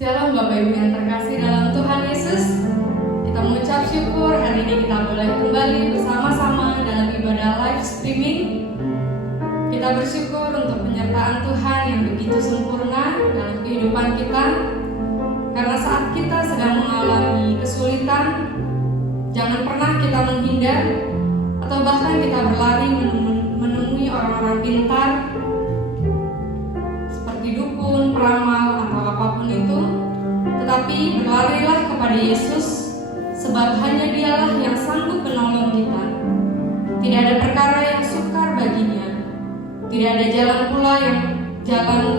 Shalom Bapak Ibu yang terkasih dalam Tuhan Yesus. Kita mengucap syukur hari ini kita boleh kembali bersama-sama dalam ibadah live streaming. Kita bersyukur untuk penyertaan Tuhan yang begitu sempurna dalam kehidupan kita. Karena saat kita sedang mengalami kesulitan, jangan pernah kita menghindar atau bahkan kita berlari menemui orang-orang pintar seperti dukun, peramal, atau apapun itu. Tetapi berlarilah kepada Yesus, sebab hanya Dialah yang sanggup menolong kita. Tidak ada perkara yang sukar baginya. Tidak ada jalan pula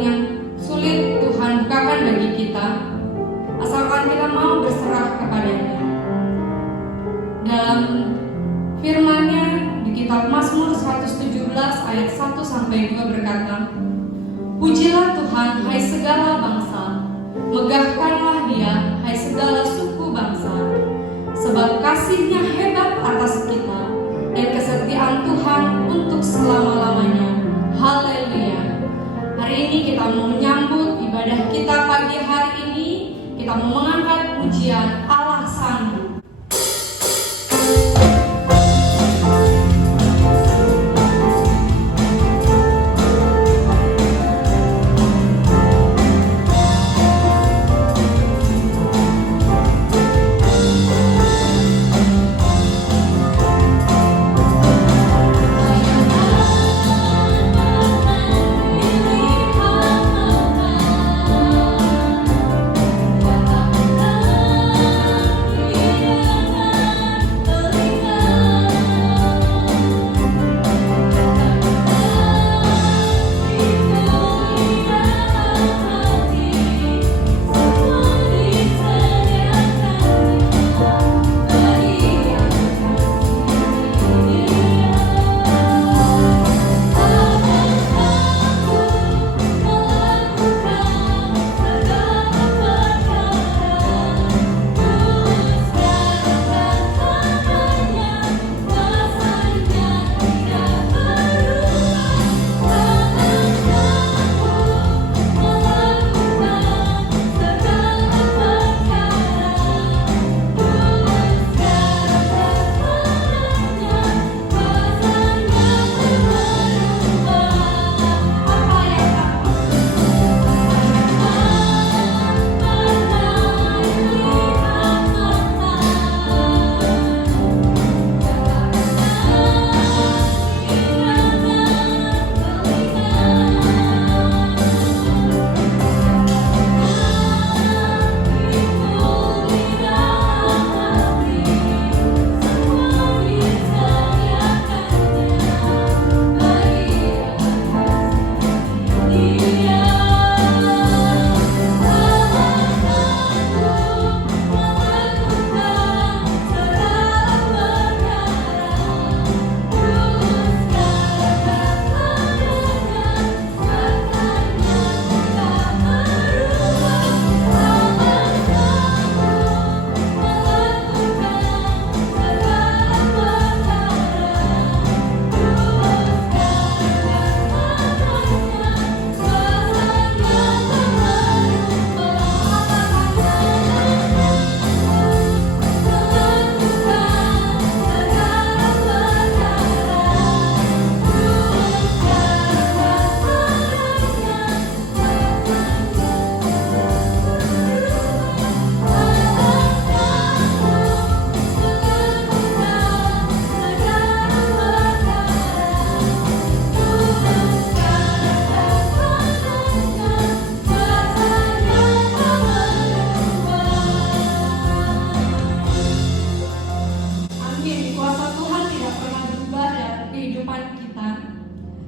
yang sulit Tuhan bukakan bagi kita, asalkan kita mau berserah kepadanya. Dalam firman-Nya di kitab Mazmur 117 ayat 1-2 berkata, "Pujilah Tuhan, hai segala bangsa, megahkanlah Dia, hai segala suku bangsa, sebab kasih-Nya hebat atas kita, dan kesetiaan Tuhan untuk selama-lamanya. Haleluya." Hari ini kita mau menyambut ibadah kita pagi hari ini. Kita mau mengangkat pujian Allah Sanggup.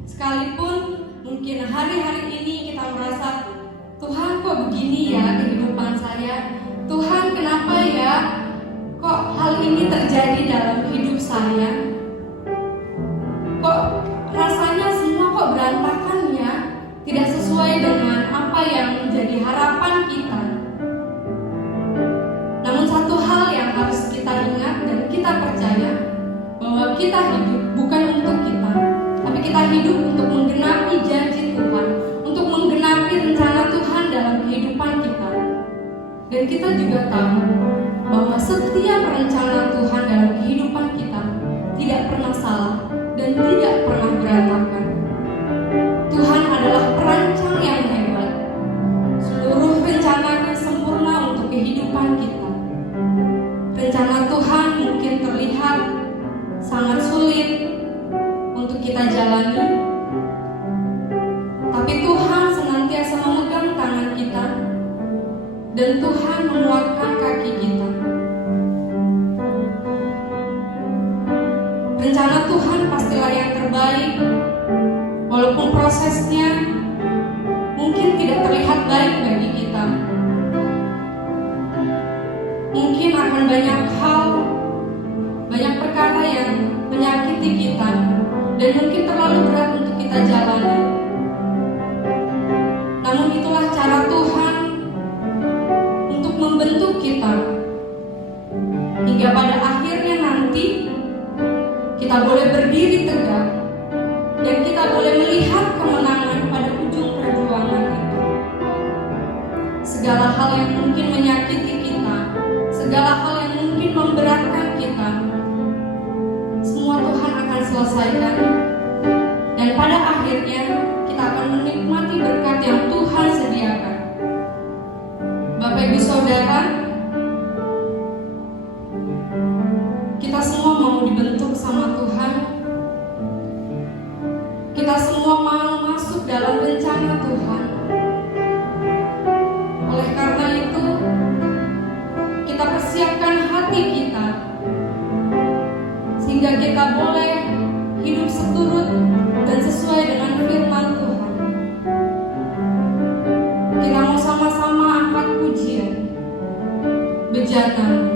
Sekalipun mungkin hari-hari ini kita merasa, Tuhan kok begini ya kehidupan saya, Tuhan kenapa ya kok hal ini terjadi dalam hidup saya, kok rasanya semua kok berantakan ya, tidak sesuai dengan apa yang menjadi harapan kita. Namun satu hal yang harus kita ingat dan kita percaya, bahwa kita hidup bukan untuk kita, tapi kita hidup untuk menggenapi janji Tuhan, untuk menggenapi rencana Tuhan dalam kehidupan kita. Dan kita juga tahu bahwa setiap rencana Tuhan dalam kehidupan kita tidak pernah salah dan tidak pernah berantakan. Tuhan adalah perancang yang hebat. Seluruh rencananya sempurna untuk kehidupan kita. Rencana Tuhan mungkin terlihat sangat sulit untuk kita jalani, tapi Tuhan senantiasa memegang tangan kita dan Tuhan menguatkan kaki kita. Rencana Tuhan pastilah yang terbaik, walaupun prosesnya mungkin tidak terlihat baik bagi kita. Mungkin akan banyak hal, banyak perkara yang menyakiti kita dan mungkin terlalu berat untuk kita jalani. Namun itulah cara Tuhan untuk membentuk kita, hingga pada akhirnya nanti kita boleh berdiri tegak dan kita boleh melihat kemenangan pada ujung perjuangan itu. Segala hal yang mungkin menyakiti kita, segala hal yang mungkin memberatkan kita, semua Tuhan akan selesaikan. Dan pada akhirnya kita akan menikmati berkat yang Tuhan sediakan. Bapak Ibu Saudara, kita semua mau dibentuk sama Tuhan. Kita semua mau masuk dalam rencana Tuhan. Oleh karena itu, kita persiapkan hati kita sehingga kita boleh hidup seturut dan sesuai dengan firman Tuhan. Kita mau sama-sama angkat pujian bejana.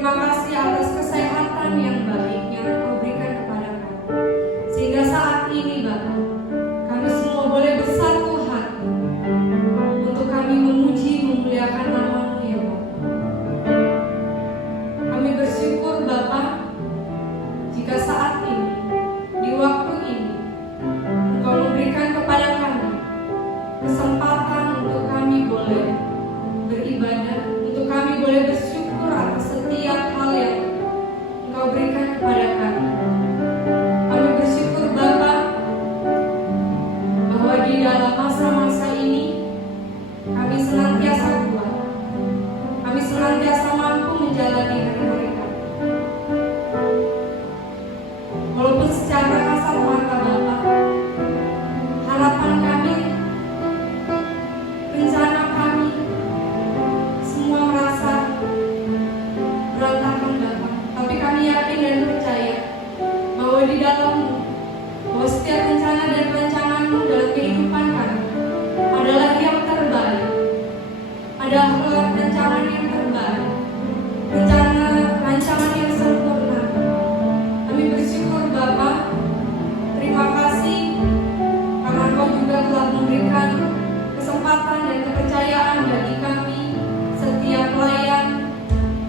Terima kasih atas kesehatan yang baik yang Engkau berikan kepada kami. Sehingga saat ini Bapa, kami semua boleh bersatu hati untuk kami memuji memuliakan nama-Mu ya Bapa. Kami bersyukur Bapa, jika saat ini, di waktu ini, Engkau memberikan kepada kami kesempatan untuk kami boleh beribadah, untuk kami boleh bersyukur atas setiap hal yang Engkau berikan kepada kami. Kami bersyukur Bapa, bahwa di dalam masa-masa ini kami senantiasa kuat, kami senantiasa mampu menjalani hari-hari kami. Walaupun secara kasat mata Bapa, harapan kami, rencana kami, semua merasa berantakan Bapa. Tapi kami yakin dan percaya bahwa di dalam-Mu, bahwa setiap rencana dan rancangan-Mu dalam kehidupan kami adalah yang terbaik, adalah rancangan yang terbaik, rancangan yang sempurna. Kami bersyukur Bapa, terima kasih karena Engkau juga telah memberikan kesempatan dan kepercayaan bagi kami setiap pelayan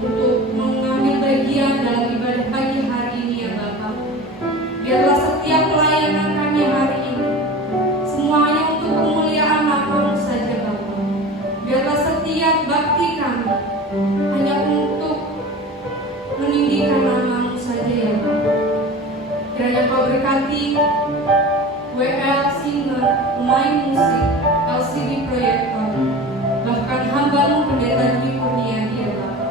untuk mengambil bagian dalam ibadah pagi hari ini ya Bapa. Biarlah setiap pelayanan kami hari ini semuanya untuk kemuliaan nama-Mu saja Bapa. Biarlah setiap bakti kami hanya untuk meninggikan nama-Mu saja ya Bapa. Kiranya Kau berkati WL Singer, pemain musik, LCD proyektor, bahkan hamba-Mu Pendeta Dwi Kurniadi ya Bapa.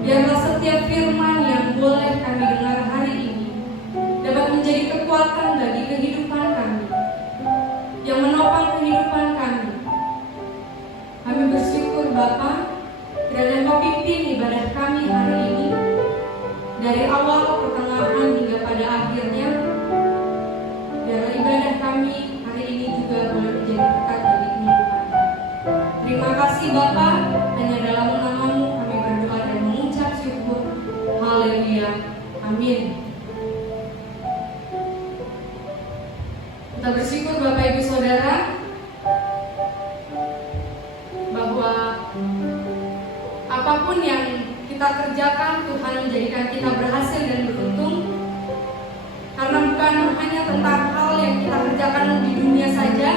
Biarlah setiap firman yang boleh kami dengar hari ini dapat menjadi kekuatan bagi kehidupan kami, yang menopang kehidupan kami. Kami bersyukur Bapa, kiranya Kau pimpin ibadah kami hari ini, dari awal, pertengahan, hingga pada akhirnya. Biarlah ibadah kami hari ini juga boleh menjadi berkat bagi kehidupan kami. Terima kasih Bapa, hanya dalam nama-Mu kami berdoa dan mengucap syukur. Haleluya, amin. Kita bersyukur Bapak Ibu Saudara, bahwa apapun yang kita kerjakan, Tuhan menjadikan kita berhasil dan beruntung. Karena bukan hanya tentang hal yang kita kerjakan di dunia saja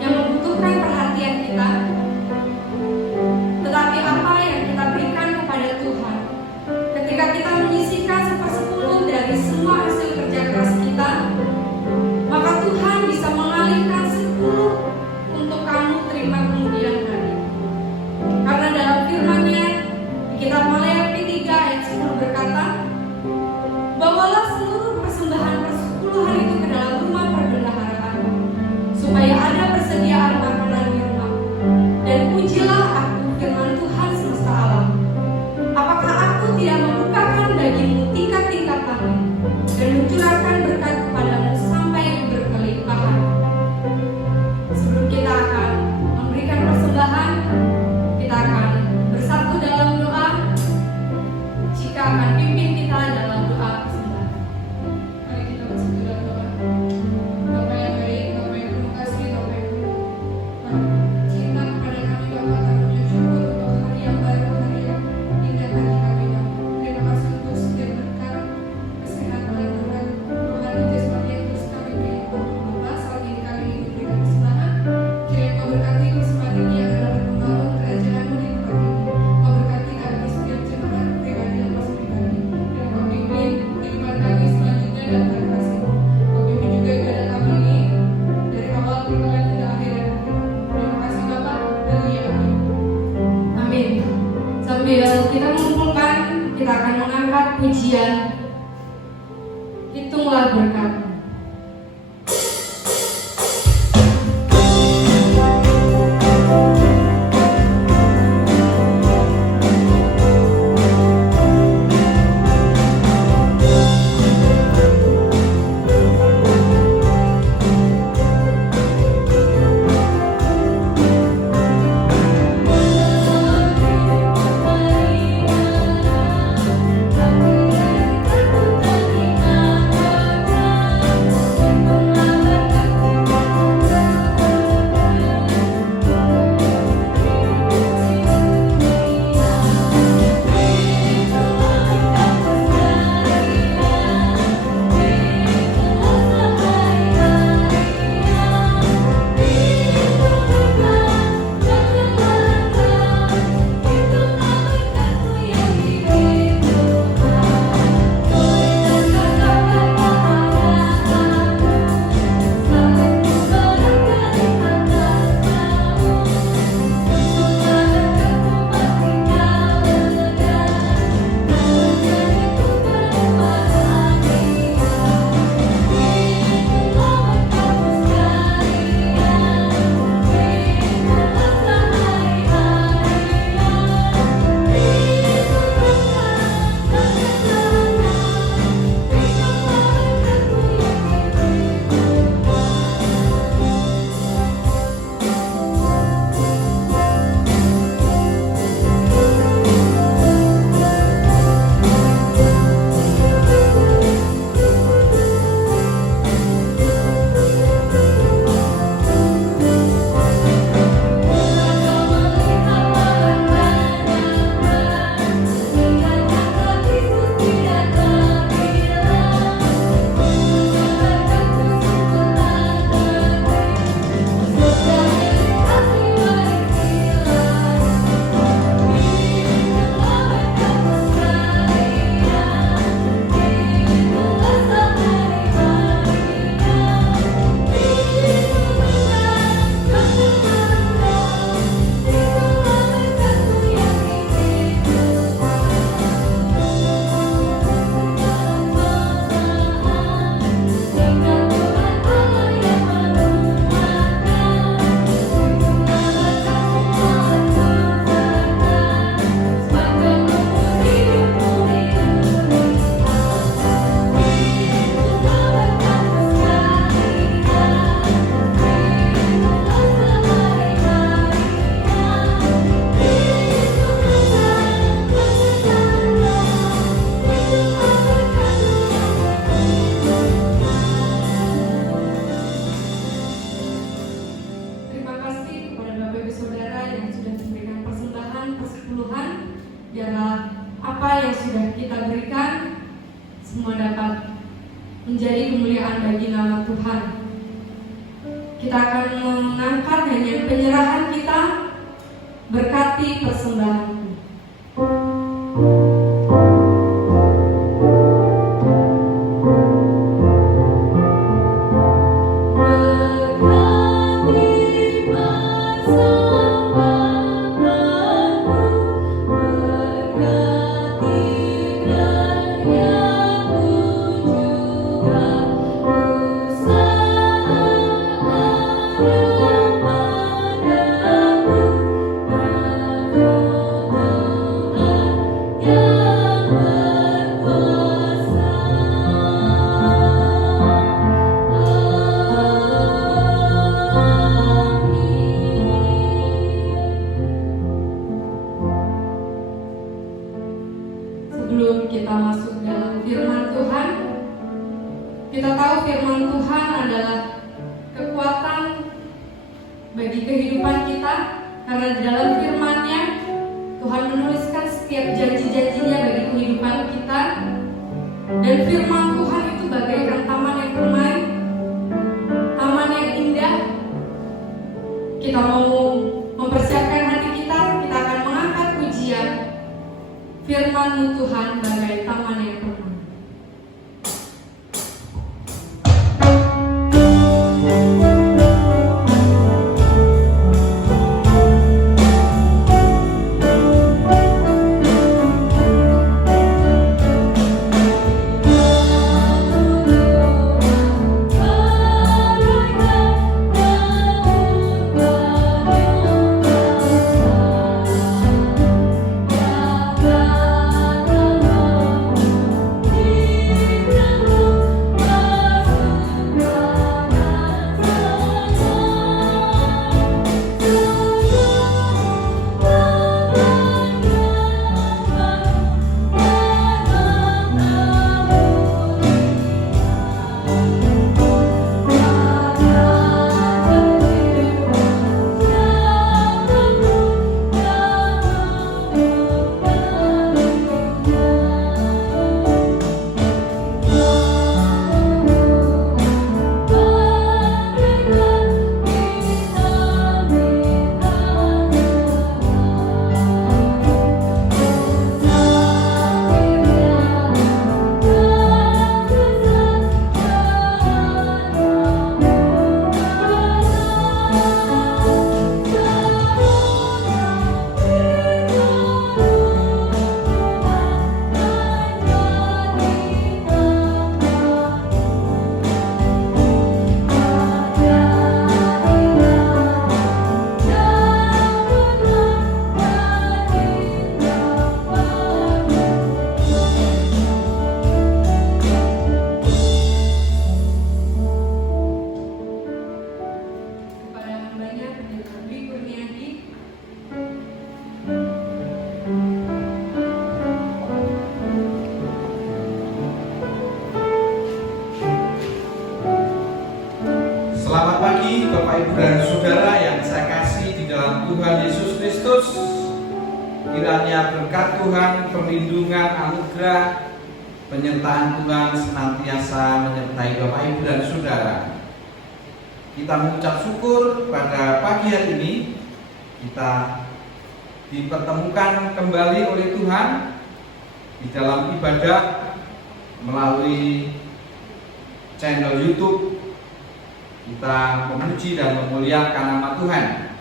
yang membutuhkan perhatian kita, tetapi apa yang kita berikan kepada Tuhan. Ketika kita menyisihkan 1/10 dari semua hasil kerja keras kita, maka Tuhan bisa mengalihkan 10 untuk kamu terima kemudian hari. Karena dalam firman-Nya di kitab Maleakhi 3 ayat 10 berkata, bawalah seluruh persembahan persepuluhan itu ke dalam rumah perbendaharaan, supaya ada persediaan makanan di rumah. Dan pujilah aku, firman Tuhan semesta alam, apakah aku tidak membukakan bagimu tingkat-tingkat langit dan mencurahkan berkat kepadamu sampai berkelimpahan. Sebelum kita akan memberikan persembahan, kita akan bersatu dalam doa. Jika akan pimpin kita dalam doa persembahan. Mari kita bersatu dalam doa. Bapa yang baik, Bapa yang penuh kasih, Bapa yang penuh cinta kepada kami, Bapa, kami bersyukur untuk hari yang baru, hari yang indah bagi kami, Bapa. Terima kasih untuk setiap berkat, kesehatan, Tuhan, rohani jasmani yang terus kami miliki. Bapa, saat ini kami ingin memberikan persembahan. Kiranya Kau berkati persembahan ini yang dapat membangun kerajaan-Mu di tempat ini. Kau berkati kami setiap jemaat pribadi lepas pribadi, dan Kau pimpin kehidupan kami selanjutnya dalam kasih-Mu. Kau pimpin juga ibadah kami ini dari awal permulaan hingga akhir dan akhir. Terima kasih Bapa. Haleluya, amin. Amin. Sambil kita mengumpulkan, kita akan mengangkat pujian Hitunglah Berkat-Mu. semua dapat menjadi kemuliaan bagi nama Tuhan. Kita akan mengangkat nyanyian penyerahan kita, berkati persembahanku. Sebelum kita masuk dalam firman Tuhan, kita tahu firman Tuhan adalah kekuatan bagi kehidupan kita, karena di dalam firman-Nya Tuhan menuliskan setiap janji-janjinya bagi kehidupan kita. Dan firman Tuhan itu bagaikan taman yang permai, taman yang indah. Kita mau mempersiapkan hati kita akan mengangkat pujian. Firman-Mu Tuhan bagai taman yang permai. Selamat pagi Bapak Ibu dan Saudara yang saya kasih di dalam Tuhan Yesus Kristus. Kiranya berkat Tuhan, perlindungan, anugerah, penyertaan Tuhan senantiasa menyertai Bapak Ibu dan Saudara. Kita mengucap syukur pada pagi hari ini kita dipertemukan kembali oleh Tuhan di dalam ibadah melalui channel YouTube. Kita memuji dan memuliakan nama Tuhan,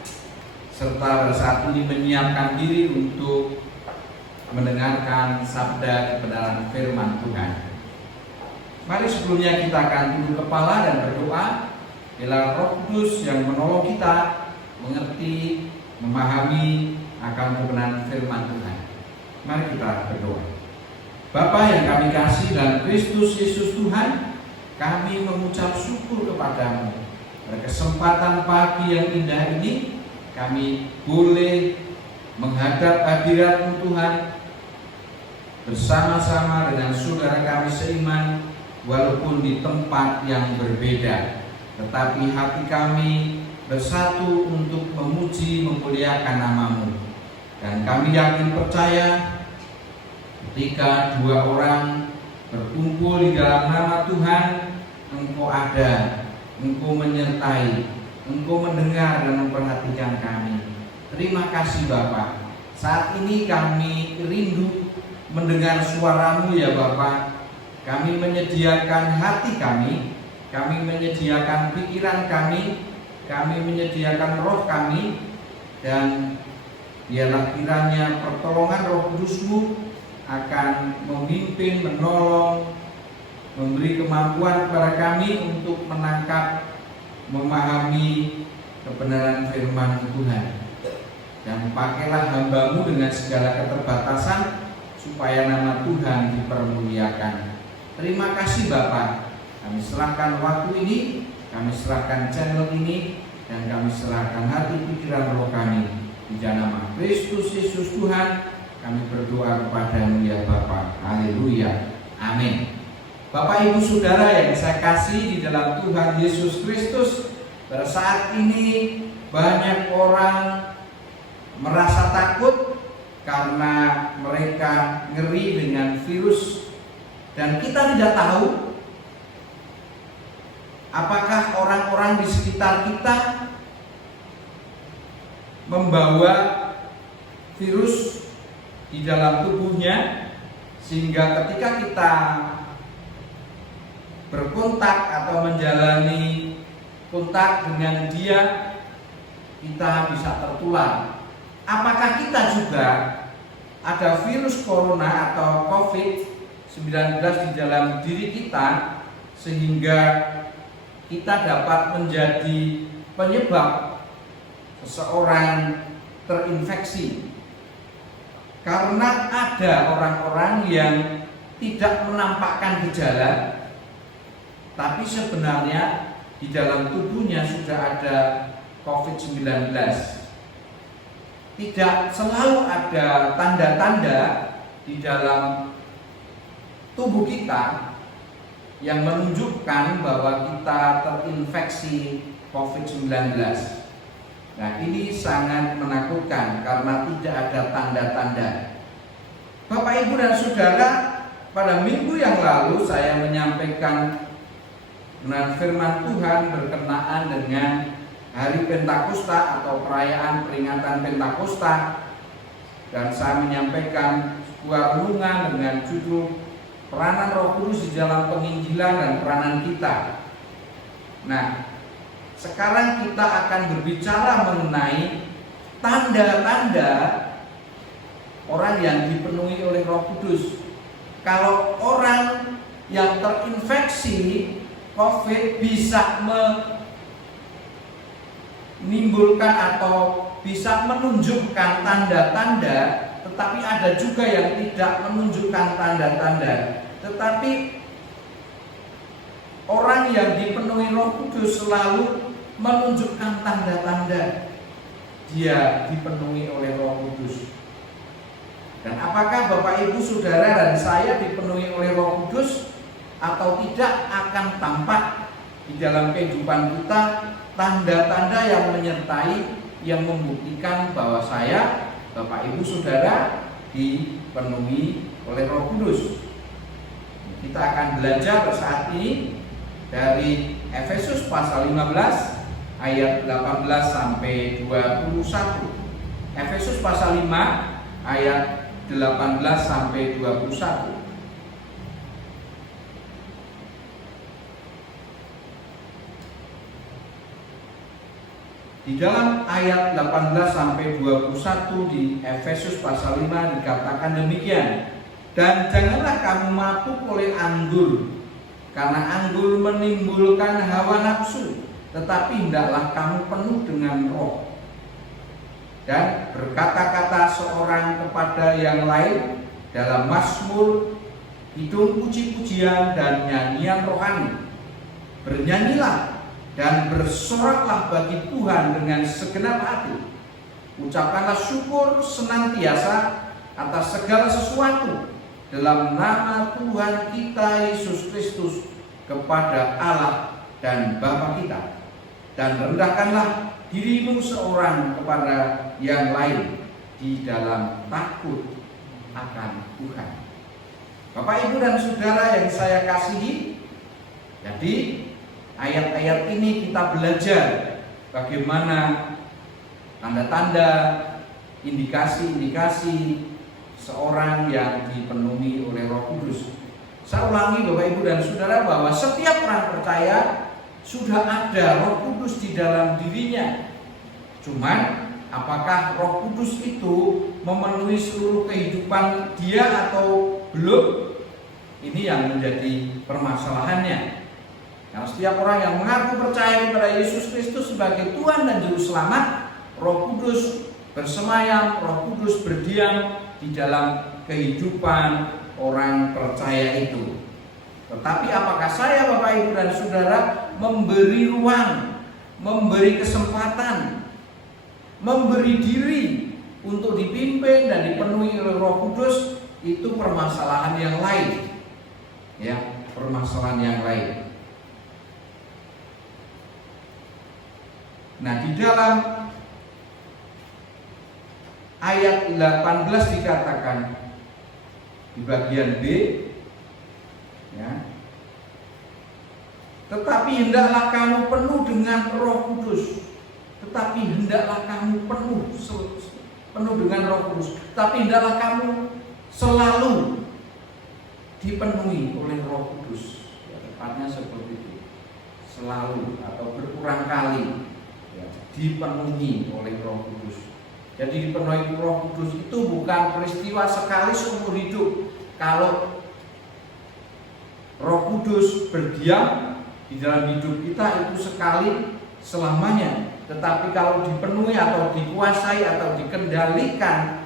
serta pada saat ini menyiapkan diri untuk mendengarkan sabda kebenaran firman Tuhan. Mari sebelumnya kita akan tunduk kepala dan berdoa, bila Roh Kudus yang menolong kita mengerti, memahami akan kebenaran firman Tuhan. Mari kita berdoa. Bapa yang kami kasih dalam Kristus Yesus Tuhan, kami mengucap syukur kepadamu. Pada kesempatan pagi yang indah ini, kami boleh menghadap hadirat Tuhan bersama-sama dengan saudara kami seiman, walaupun di tempat yang berbeda, tetapi hati kami bersatu untuk memuji memuliakan nama-Mu. Dan kami yakin percaya ketika dua orang berkumpul di dalam nama Tuhan, Engkau ada, Engkau menyertai, Engkau mendengar dan memperhatikan kami. Terima kasih Bapa. Saat ini kami rindu mendengar suara-Mu ya Bapa. Kami menyediakan hati kami menyediakan pikiran kami menyediakan roh kami, dan biarlah kiranya pertolongan Roh Kudus-Mu akan memimpin, menolong, memberi kemampuan kepada kami untuk menangkap, memahami kebenaran firman Tuhan. Dan pakailah hamba-Mu dengan segala keterbatasan supaya nama Tuhan dipermuliakan. Terima kasih Bapa. Kami serahkan waktu ini, kami serahkan channel ini, dan kami serahkan hati pikiran roh kami. Di dalam nama Kristus Yesus Tuhan, kami berdoa kepada-Mu ya Bapa. Haleluya. Amin. Bapak Ibu Saudara yang saya kasih di dalam Tuhan Yesus Kristus, pada saat ini banyak orang merasa takut karena mereka ngeri dengan virus, dan kita tidak tahu apakah orang-orang di sekitar kita membawa virus di dalam tubuhnya, sehingga ketika kita berkontak atau menjalani kontak dengan dia, kita bisa tertular. Apakah kita juga ada virus corona atau COVID-19 di dalam diri kita, sehingga kita dapat menjadi penyebab seseorang terinfeksi? Karena ada orang-orang yang tidak menampakkan gejala, tapi sebenarnya di dalam tubuhnya sudah ada COVID-19. Tidak selalu ada tanda-tanda di dalam tubuh kita yang menunjukkan bahwa kita terinfeksi COVID-19. Nah, ini sangat menakutkan karena tidak ada tanda-tanda. Bapak, Ibu, dan Saudara, pada minggu yang lalu saya menyampaikan firman Tuhan berkenaan dengan Hari Pentakosta atau perayaan peringatan Pentakosta, dan saya menyampaikan sebuah renungan dengan judul Peranan Roh Kudus di dalam penginjilan dan peranan kita. Nah, sekarang kita akan berbicara mengenai tanda-tanda orang yang dipenuhi oleh Roh Kudus. Kalau orang yang terinfeksi COVID bisa menimbulkan atau bisa menunjukkan tanda-tanda, tetapi ada juga yang tidak menunjukkan tanda-tanda. Tetapi orang yang dipenuhi Roh Kudus selalu menunjukkan tanda-tanda dia dipenuhi oleh Roh Kudus. Dan apakah Bapak, Ibu, Saudara, dan saya dipenuhi oleh Roh Kudus atau tidak, akan tampak di dalam kehidupan kita tanda-tanda yang menyertai, yang membuktikan bahwa saya, Bapak, Ibu, Saudara, dipenuhi oleh Roh Kudus. Kita akan belajar saat ini dari Efesus pasal 15 ayat 18 sampai 21. Efesus pasal 5 ayat 18 sampai 21. Di dalam ayat 18 sampai 21 di Efesus pasal 5 dikatakan demikian. Dan janganlah kamu mabuk oleh anggur, karena anggur menimbulkan hawa nafsu, tetapi hendaklah kamu penuh dengan Roh. Dan berkata-kata seorang kepada yang lain dalam mazmur, hidung puji-pujian dan nyanyian rohani. Bernyanyilah dan bersoraklah bagi Tuhan dengan segenap hati. Ucapkanlah syukur senantiasa atas segala sesuatu dalam nama Tuhan kita Yesus Kristus kepada Allah dan Bapa kita. Dan rendahkanlah dirimu seorang kepada yang lain di dalam takut akan Tuhan. Bapak, Ibu, dan Saudara yang saya kasihi, jadi ayat-ayat ini kita belajar bagaimana tanda-tanda, indikasi-indikasi seorang yang dipenuhi oleh Roh Kudus. Saya ulangi Bapak, Ibu, dan Saudara, bahwa setiap orang percaya sudah ada Roh Kudus di dalam dirinya. Cuman apakah Roh Kudus itu memenuhi seluruh kehidupan dia atau belum? Ini yang menjadi permasalahannya. Karena setiap orang yang mengaku percaya kepada Yesus Kristus sebagai Tuhan dan Juru Selamat, Roh Kudus bersemayam, Roh Kudus berdiam di dalam kehidupan orang percaya itu. Tetapi apakah saya, Bapak, Ibu, dan Saudara, memberi ruang, memberi kesempatan, memberi diri untuk dipimpin dan dipenuhi oleh Roh Kudus? Itu permasalahan yang lain. Ya, permasalahan yang lain. Nah, di dalam ayat 18 dikatakan di bagian B, ya, tetapi hendaklah kamu penuh dengan Roh Kudus. Tetapi hendaklah kamu penuh dengan Roh Kudus. Tapi hendaklah kamu selalu dipenuhi oleh Roh Kudus. Ya, tepatnya seperti itu. Selalu atau berulang kali, ya, dipenuhi oleh Roh Kudus. Jadi dipenuhi Roh Kudus itu bukan peristiwa sekali seumur hidup. Kalau Roh Kudus berdiam di dalam hidup kita itu sekali selamanya. Tetapi kalau dipenuhi atau dikuasai atau dikendalikan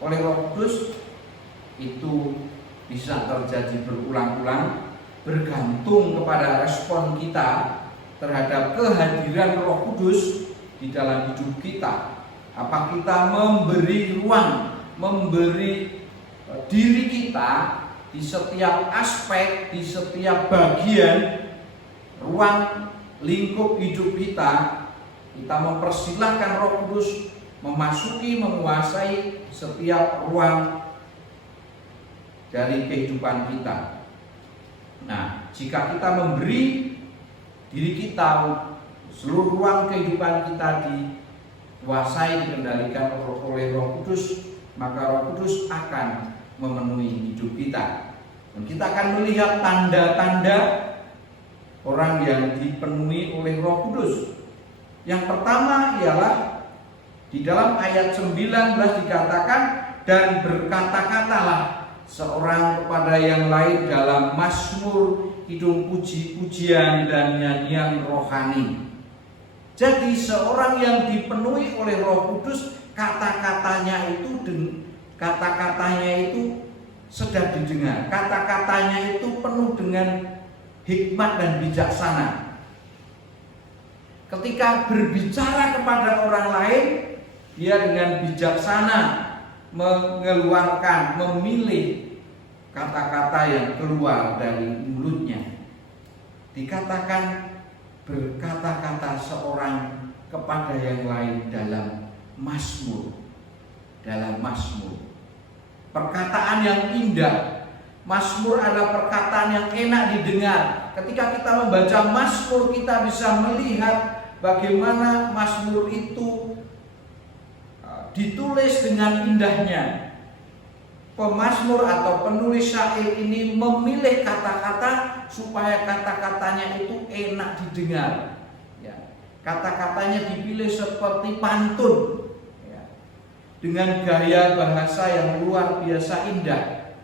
oleh Roh Kudus, itu bisa terjadi berulang-ulang, bergantung kepada respon kita terhadap kehadiran Roh Kudus di dalam hidup kita. Apa kita memberi ruang, memberi diri kita di setiap aspek, di setiap bagian ruang lingkup hidup kita mempersilahkan Roh Kudus memasuki, menguasai setiap ruang dari kehidupan kita. Nah, jika kita memberi diri kita, seluruh ruang kehidupan kita dikuasai, dikendalikan oleh Roh Kudus, maka Roh Kudus akan memenuhi hidup kita. Dan kita akan melihat tanda-tanda orang yang dipenuhi oleh Roh Kudus. Yang pertama ialah di dalam ayat 19 dikatakan, dan berkata-katalah seorang kepada yang lain dalam mazmur, kidung puji-pujian dan nyanyian rohani. Jadi seorang yang dipenuhi oleh Roh Kudus, kata-katanya itu sedap didengar. Kata-katanya itu penuh dengan hikmat dan bijaksana. Ketika berbicara kepada orang lain, dia dengan bijaksana mengeluarkan, memilih kata-kata yang keluar dari mulutnya. Dikatakan berkata-kata seorang kepada yang lain dalam mazmur. Perkataan yang indah. Mazmur adalah perkataan yang enak didengar. Ketika kita membaca mazmur, kita bisa melihat bagaimana mazmur itu ditulis dengan indahnya. Pemazmur atau penulis syair ini memilih kata-kata supaya kata-katanya itu enak didengar. Ya. Kata-katanya dipilih seperti pantun, ya, dengan gaya bahasa yang luar biasa indah.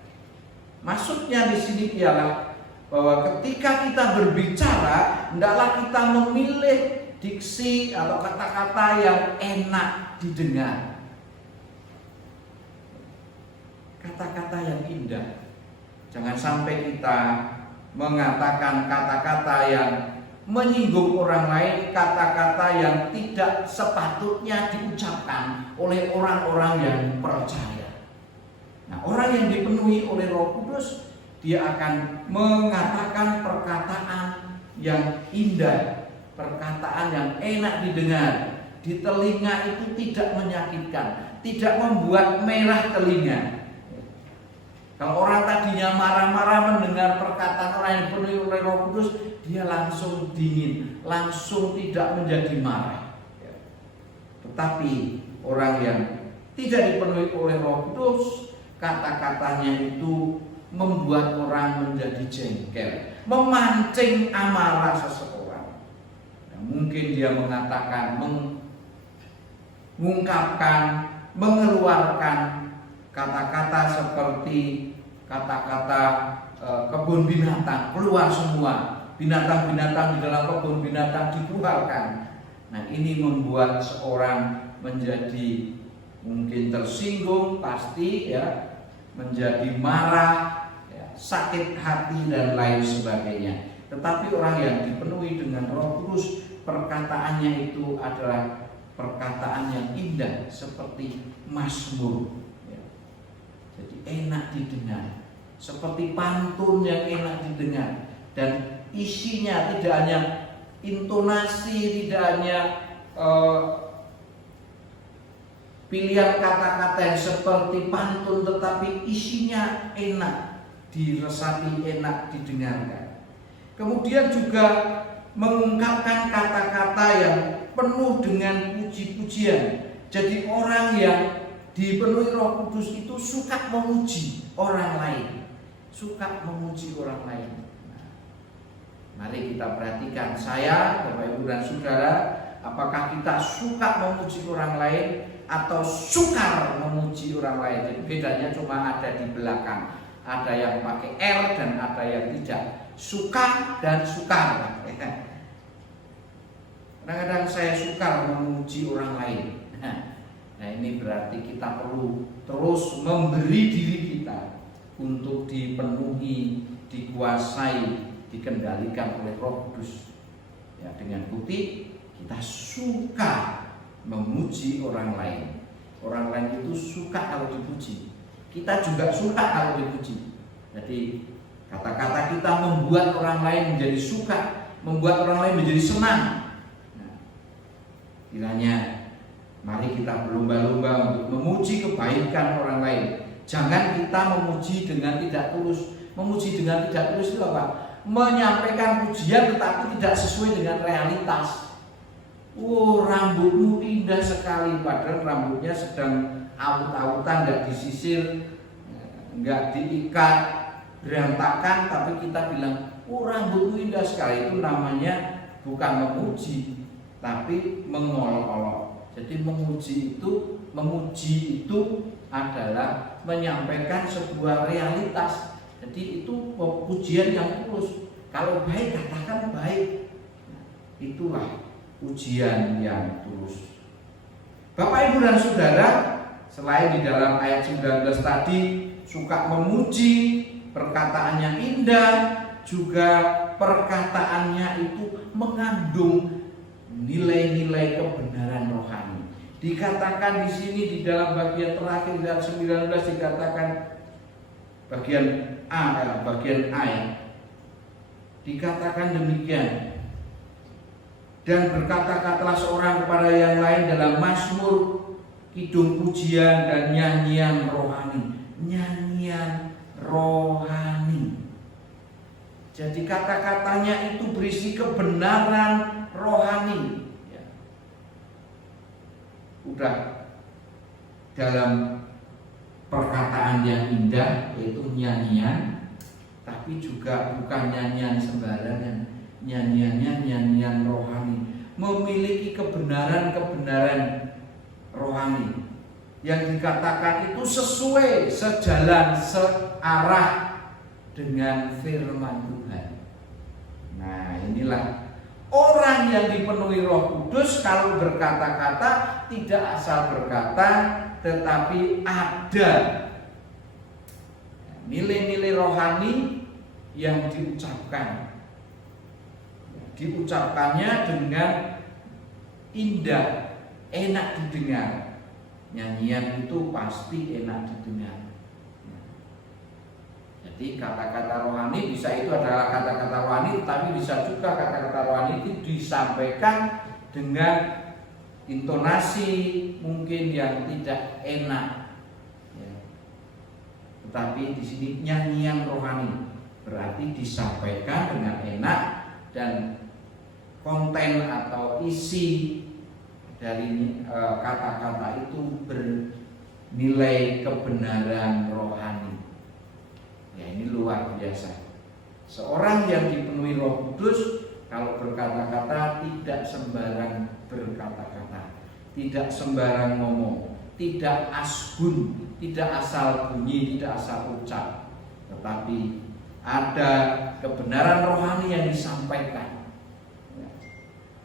Maksudnya di sini ialah bahwa ketika kita berbicara, hendaklah kita memilih diksi atau kata-kata yang enak didengar. Kata-kata yang indah. Jangan sampai kita mengatakan kata-kata yang menyinggung orang lain, kata-kata yang tidak sepatutnya diucapkan oleh orang-orang yang percaya. Nah, orang yang dipenuhi oleh Roh Kudus, dia akan mengatakan perkataan yang indah, perkataan yang enak didengar. Di telinga itu tidak menyakitkan, tidak membuat merah telinga. Kalau orang tadinya marah-marah mendengar perkataan orang yang dipenuhi oleh Roh Kudus, dia langsung dingin, langsung tidak menjadi marah. Tetapi orang yang tidak dipenuhi oleh Roh Kudus, kata-katanya itu membuat orang menjadi jengkel, memancing amarah seseorang. Nah, mungkin dia mengatakan, mengungkapkan, mengeluarkan kata-kata seperti kata-kata kebun binatang, keluar semua, binatang-binatang di dalam kebun binatang dikeluarkan. Nah, ini membuat seorang menjadi mungkin tersinggung, pasti ya, menjadi marah, ya, sakit hati dan lain sebagainya. Tetapi orang yang dipenuhi dengan Roh Kudus, perkataannya itu adalah perkataan yang indah seperti Mazmur, ya. Jadi enak didengar, seperti pantun yang enak didengar, dan isinya tidak hanya intonasi, tidak hanya pilihan kata-kata yang seperti pantun, tetapi isinya enak diresapi, enak didengarkan. Kemudian juga mengungkapkan kata-kata yang penuh dengan puji-pujian. Jadi orang yang dipenuhi Roh Kudus itu suka memuji orang lain, suka memuji orang lain. Nah, mari kita perhatikan, saya, Bapak Ibu dan Saudara, apakah kita suka memuji orang lain atau sukar memuji orang lain? Jadi bedanya cuma ada di belakang, ada yang pakai R dan ada yang tidak, suka dan sukar. Kadang-kadang saya sukar memuji orang lain. Nah, ini berarti kita perlu terus memberi diri kita untuk dipenuhi, dikuasai, dikendalikan oleh Roh Kudus. Ya, dengan bukti kita suka memuji orang lain. Orang lain itu suka kalau dipuji. Kita juga suka kalau dipuji. Jadi kata-kata kita membuat orang lain menjadi suka, membuat orang lain menjadi senang. Nah, kiranya mari kita berlomba-lomba untuk memuji kebaikan orang lain. Jangan kita memuji dengan tidak tulus. Memuji dengan tidak tulus itu apa? Menyampaikan pujian tetapi tidak sesuai dengan realitas. Oh, rambutmu indah sekali, padahal rambutnya sedang awut-awutan, nggak disisir, nggak diikat, berantakan, tapi kita bilang, oh rambutmu indah sekali. Itu namanya bukan memuji, tapi mengolok-olok. Jadi memuji itu adalah menyampaikan sebuah realitas. Jadi itu pujian yang tulus. Kalau baik, katakan baik. Nah, itulah pujian yang tulus. Bapak, Ibu dan Saudara, selain di dalam ayat 19 tadi suka memuji, perkataannya indah, juga perkataannya itu mengandung nilai-nilai kebenaran rohani. Dikatakan di sini di dalam bagian terakhir ayat 19 dikatakan bagian A ya. Dikatakan demikian. Dan berkata-katalah seorang kepada yang lain dalam mazmur, kidung pujian dan nyanyian rohani. Nyanyian rohani. Jadi kata-katanya itu berisi kebenaran rohani. Ya. Udah dalam perkataan yang indah, yaitu nyanyian, tapi juga bukan nyanyian sembarangan. Nyanyiannya nyanyian rohani, memiliki kebenaran-kebenaran rohani yang dikatakan itu sesuai, sejalan, searah dengan firman Tuhan. Nah, inilah orang yang dipenuhi Roh Kudus. Kalau berkata-kata tidak asal berkata, tetapi ada nilai-nilai rohani yang diucapkannya dengan indah, enak didengar. Nyanyian itu pasti enak didengar. Jadi kata-kata rohani bisa itu adalah kata-kata rohani, tapi bisa juga kata-kata rohani itu disampaikan dengan intonasi mungkin yang tidak enak. Ya. tetapi di sini nyanyian rohani, berarti disampaikan dengan enak dan konten atau isi dari kata-kata itu bernilai kebenaran rohani. Ya, ini luar biasa. Seorang yang dipenuhi Roh Kudus kalau berkata-kata tidak sembarang berkata-kata, tidak sembarang ngomong, tidak asgun, tidak asal bunyi, tidak asal ucap, tetapi ada kebenaran rohani yang disampaikan.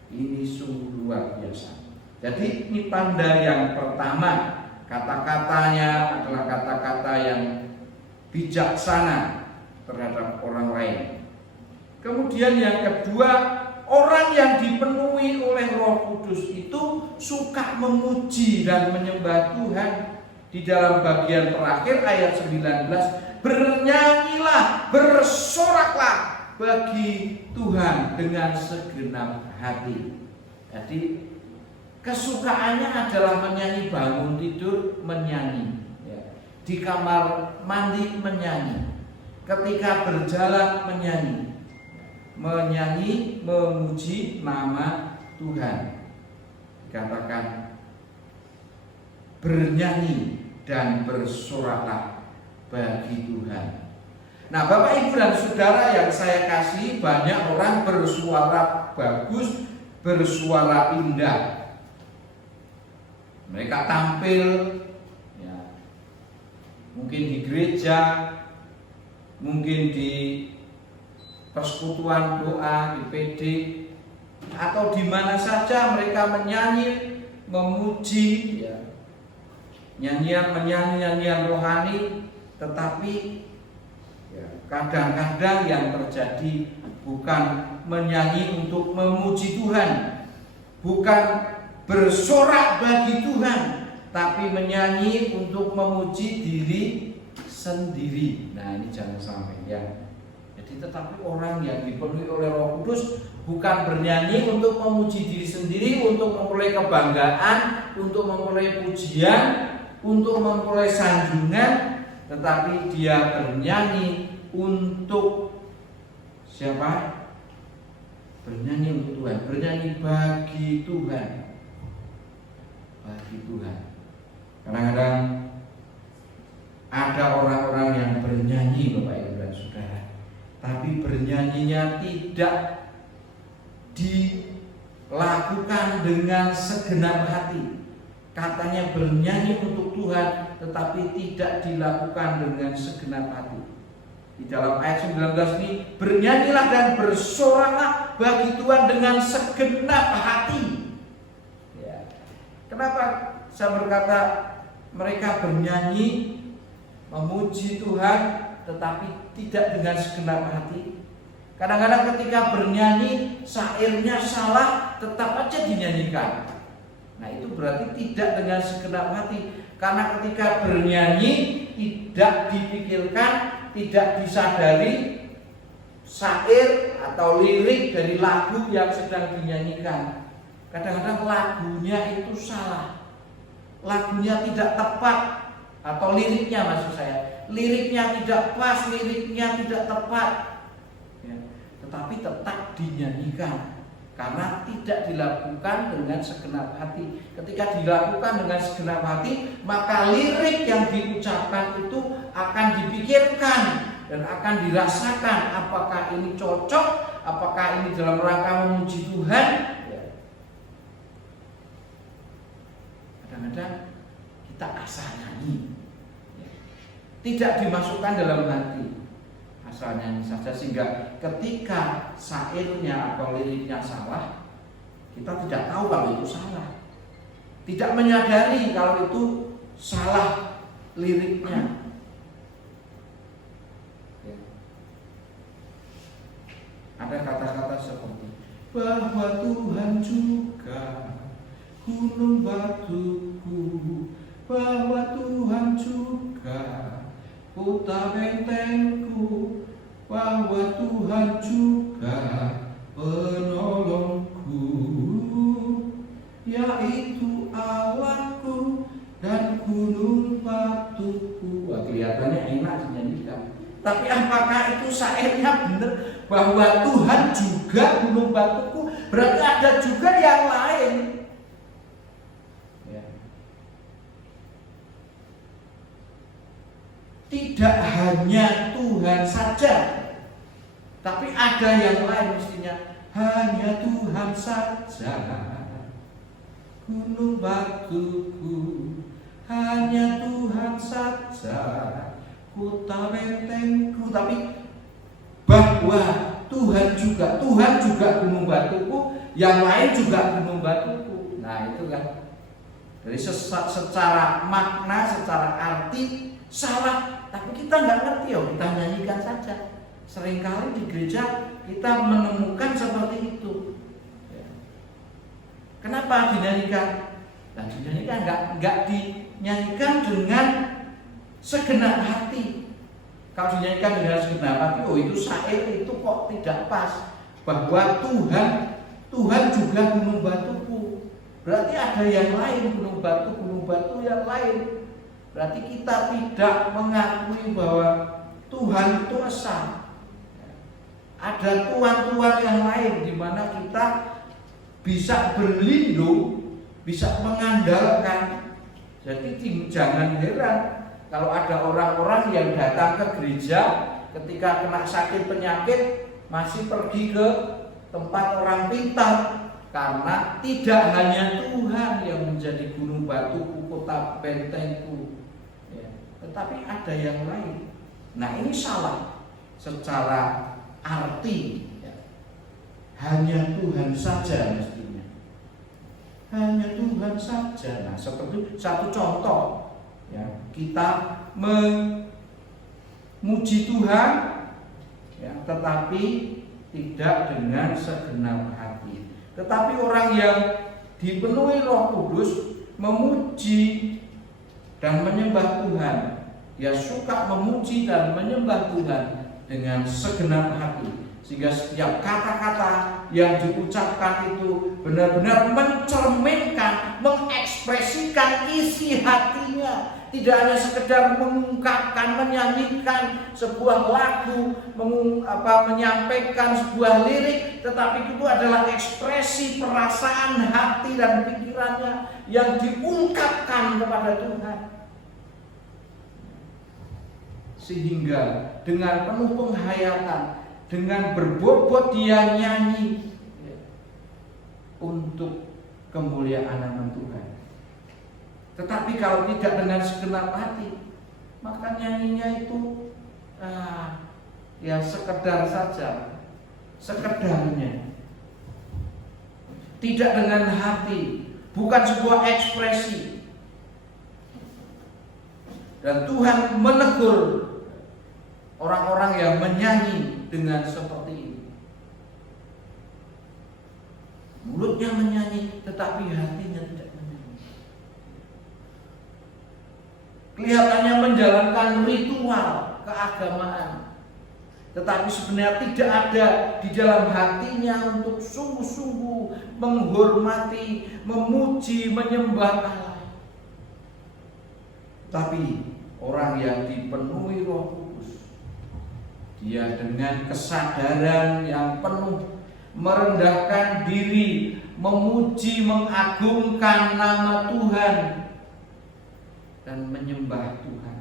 Ini sungguh luar biasa. Jadi ini tanda yang pertama, kata-katanya adalah kata-kata yang bijaksana terhadap orang lain. Kemudian yang kedua, orang yang dipenuhi oleh Roh Kudus itu suka memuji dan menyembah Tuhan. Di dalam bagian terakhir ayat 19, bernyanyilah, bersoraklah bagi Tuhan dengan segenap hati. Jadi kesukaannya adalah menyanyi, bangun tidur menyanyi, di kamar mandi menyanyi, ketika berjalan menyanyi, memuji nama Tuhan. Dikatakan bernyanyi dan bersoraklah bagi Tuhan. Nah, Bapak Ibu dan Saudara yang saya kasih, banyak orang bersuara bagus, bersuara indah. Mereka tampil, ya, mungkin di gereja, mungkin di persekutuan doa, di PD, atau di mana saja mereka menyanyi, memuji, ya, nyanyian rohani, tetapi ya, kadang-kadang yang terjadi bukan menyanyi untuk memuji Tuhan, bukan bersorak bagi Tuhan, tapi menyanyi untuk memuji diri sendiri. Nah, ini jangan sampai, ya. Jadi tetapi orang yang dipenuhi oleh Roh Kudus bukan bernyanyi untuk memuji diri sendiri, untuk memperoleh kebanggaan, untuk memperoleh pujian, untuk memperoleh sanjungan, tetapi dia bernyanyi untuk siapa? Bernyanyi untuk Tuhan, bernyanyi bagi Tuhan. Bagi Tuhan. Kadang-kadang ada orang-orang yang bernyanyi, Bapak Ibu dan Saudara, tapi bernyanyinya tidak dilakukan dengan segenap hati. Katanya bernyanyi untuk Tuhan, tetapi tidak dilakukan dengan segenap hati. Di dalam ayat 19 ini, bernyanyilah dan bersoraklah bagi Tuhan dengan segenap hati. Ya. Kenapa saya berkata mereka bernyanyi memuji Tuhan, tetapi tidak dengan segenap hati? Kadang-kadang ketika bernyanyi syairnya salah, tetap aja dinyanyikan. Nah, itu berarti tidak dengan segenap hati. Karena ketika bernyanyi tidak dipikirkan, tidak disadari syair atau lirik dari lagu yang sedang dinyanyikan. Kadang-kadang lagunya itu salah, lagunya tidak tepat, atau liriknya, maksud saya, liriknya tidak pas, liriknya tidak tepat, ya, tetapi tetap dinyanyikan karena tidak dilakukan dengan segenap hati. Ketika dilakukan dengan segenap hati, maka lirik yang diucapkan itu akan dipikirkan dan akan dirasakan, apakah ini cocok, apakah ini dalam rangka memuji Tuhan. Kadang-kadang kita asal nyanyi, tidak dimasukkan dalam hati, asal nyanyi saja, sehingga ketika syairnya atau liriknya salah, kita tidak tahu kalau itu salah, tidak menyadari kalau itu salah liriknya. Ada kata-kata seperti bahwa Tuhan juga gunung batuku, bahwa Tuhan juga kota bentengku, bahwa Tuhan juga penolongku, yaitu Allahku dan gunung batuku. Wah, kelihatannya enak dinyanyikan. Tapi apakah itu syairnya benar bahwa Tuhan juga gunung batuku? Berarti ada juga yang lain. Ya. Tidak hanya Tuhan saja, tapi ada yang lain mestinya. Hanya Tuhan saja gunung batuku, hanya Tuhan saja kota bentengku. Tapi bahwa Tuhan juga gunung batuku, yang lain juga gunung batuku. Nah itu kan, dari secara makna, secara arti salah, tapi kita nggak ngerti kita nyanyikan saja. Seringkali di gereja kita menemukan seperti itu. Kenapa dinyanyikan? Nah, dinyanyikan nggak dinyanyikan dengan segenap hati. Kalau dinyanyikan dengan segenap hati, itu syair itu kok tidak pas. Bahwa Tuhan juga gunung batuku. Berarti ada yang lain, gunung batu yang lain. Berarti kita tidak mengakui bahwa Tuhan itu esa. Ada tuhan-tuhan yang lain di mana kita bisa berlindung, bisa mengandalkan. Jadi jangan heran kalau ada orang-orang yang datang ke gereja ketika kena sakit penyakit masih pergi ke tempat orang pintar, karena tidak hanya Tuhan yang menjadi gunung batuku, kota bentengku, tetapi ada yang lain. Nah ini salah secara arti. Hanya Tuhan saja mestinya. Hanya Tuhan saja. Nah, seperti satu contoh, kita memuji Tuhan, tetapi tidak dengan segenap hati. Tetapi orang yang dipenuhi Roh Kudus memuji dan menyembah Tuhan, dia suka memuji dan menyembah Tuhan dengan segenap hati. Sehingga setiap kata-kata yang diucapkan itu benar-benar mencerminkan, mengekspresikan isi hatinya. Tidak hanya sekedar mengungkapkan, menyanyikan sebuah lagu, menyampaikan sebuah lirik, tetapi itu adalah ekspresi perasaan hati dan pikirannya yang diungkapkan kepada Tuhan. Sehingga dengan penuh penghayatan, dengan berbobot dia nyanyi untuk kemuliaan nama Tuhan. Tetapi kalau tidak dengan segenap hati, maka nyanyinya itu sekedar saja, sekedarnya. Tidak dengan hati, bukan sebuah ekspresi. Dan Tuhan menegur orang-orang yang menyanyi dengan seperti ini. Mulutnya menyanyi, tetapi hatinya tidak menyanyi. Kelihatannya menjalankan ritual keagamaan, tetapi sebenarnya tidak ada di dalam hatinya untuk sungguh-sungguh menghormati, memuji, menyembah Allah. Tapi orang yang dipenuhi Roh Kudus, dia dengan kesadaran yang penuh merendahkan diri, memuji, mengagungkan nama Tuhan dan menyembah Tuhan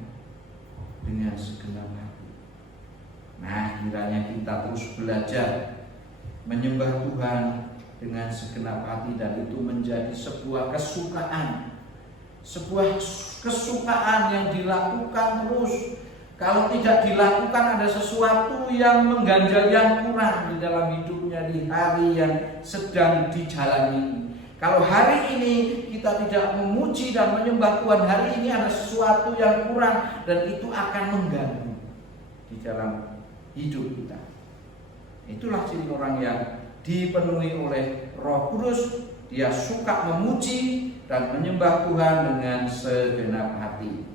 dengan segenap hati. Nah, kiranya kita terus belajar menyembah Tuhan dengan segenap hati, dan itu menjadi sebuah kesukaan. Sebuah kesukaan yang dilakukan terus. Kalau tidak dilakukan, ada sesuatu yang mengganjal, yang kurang di dalam hidupnya di hari yang sedang dijalani. Kalau hari ini kita tidak memuji dan menyembah Tuhan, hari ini ada sesuatu yang kurang, dan itu akan mengganggu di dalam hidup kita. Itulah ciri orang yang dipenuhi oleh Roh Kudus. Dia suka memuji dan menyembah Tuhan dengan segenap hati.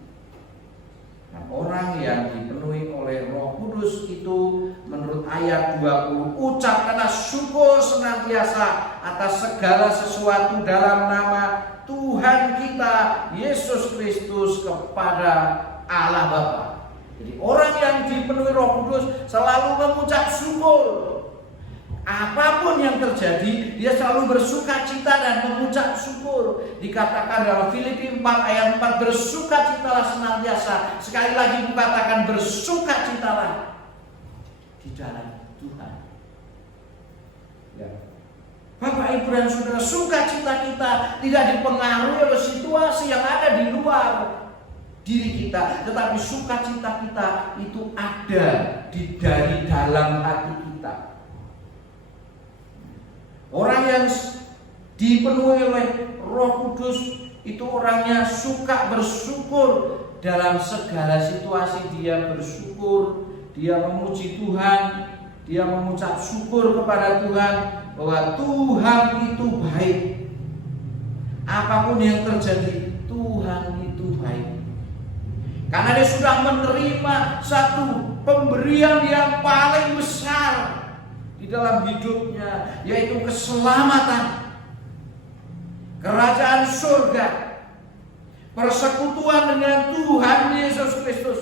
Nah, orang yang dipenuhi oleh Roh Kudus itu menurut ayat 20, ucapkanlah syukur senantiasa atas segala sesuatu dalam nama Tuhan kita Yesus Kristus kepada Allah Bapa. Jadi orang yang dipenuhi Roh Kudus selalu mengucap syukur. Apapun yang terjadi, dia selalu bersuka cita dan mengucap syukur. Dikatakan dalam Filipi 4 ayat 4, bersukacitalah senantiasa. Sekali lagi dikatakan bersukacitalah di dalam Tuhan. Ya. Bapak, Ibu dan Saudara, sukacita kita tidak dipengaruhi oleh situasi yang ada di luar diri kita, tetapi sukacita kita itu ada dari dalam hati kita. Orang yang dipenuhi oleh Roh Kudus itu orangnya suka bersyukur dalam segala situasi. Dia bersyukur, dia memuji Tuhan, dia mengucap syukur kepada Tuhan bahwa Tuhan itu baik. Apapun yang terjadi, Tuhan itu baik. Karena dia sudah menerima satu pemberian yang paling besar di dalam hidupnya, yaitu keselamatan, kerajaan surga, persekutuan dengan Tuhan Yesus Kristus.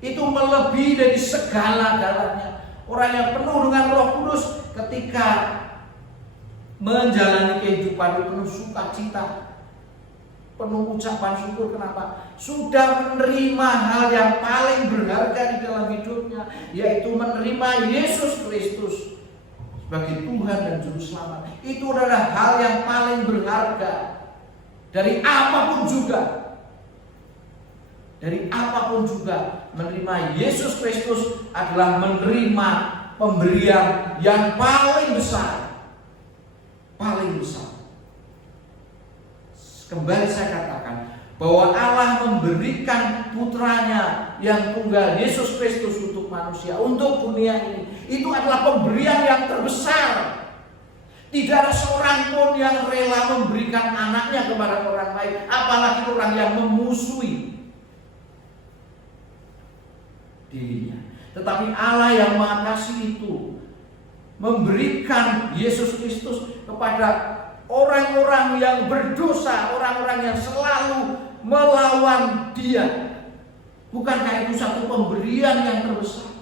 Itu melebihi dari segala-galanya. Orang yang penuh dengan Roh Kudus ketika menjalani kehidupan itu penuh sukacita, penuh ucapan syukur. Kenapa? Sudah menerima hal yang paling berharga di dalam hidupnya, yaitu menerima Yesus Kristus sebagai Tuhan dan Juru Selamat. Itu adalah hal yang paling berharga dari apapun juga. Dari apapun juga, menerima Yesus Kristus adalah menerima pemberian yang paling besar. Paling besar. Kembali saya katakan bahwa Allah memberikan putranya yang tunggal, Yesus Kristus, untuk manusia, untuk dunia ini. Itu adalah pemberian yang terbesar. Tidak ada seorang pun yang rela memberikan anaknya kepada orang lain, apalagi orang yang memusuhi dirinya. Tetapi Allah yang Maha Kasih itu memberikan Yesus Kristus kepada orang-orang yang berdosa, orang-orang yang selalu melawan Dia. Bukankah itu satu pemberian yang terbesar?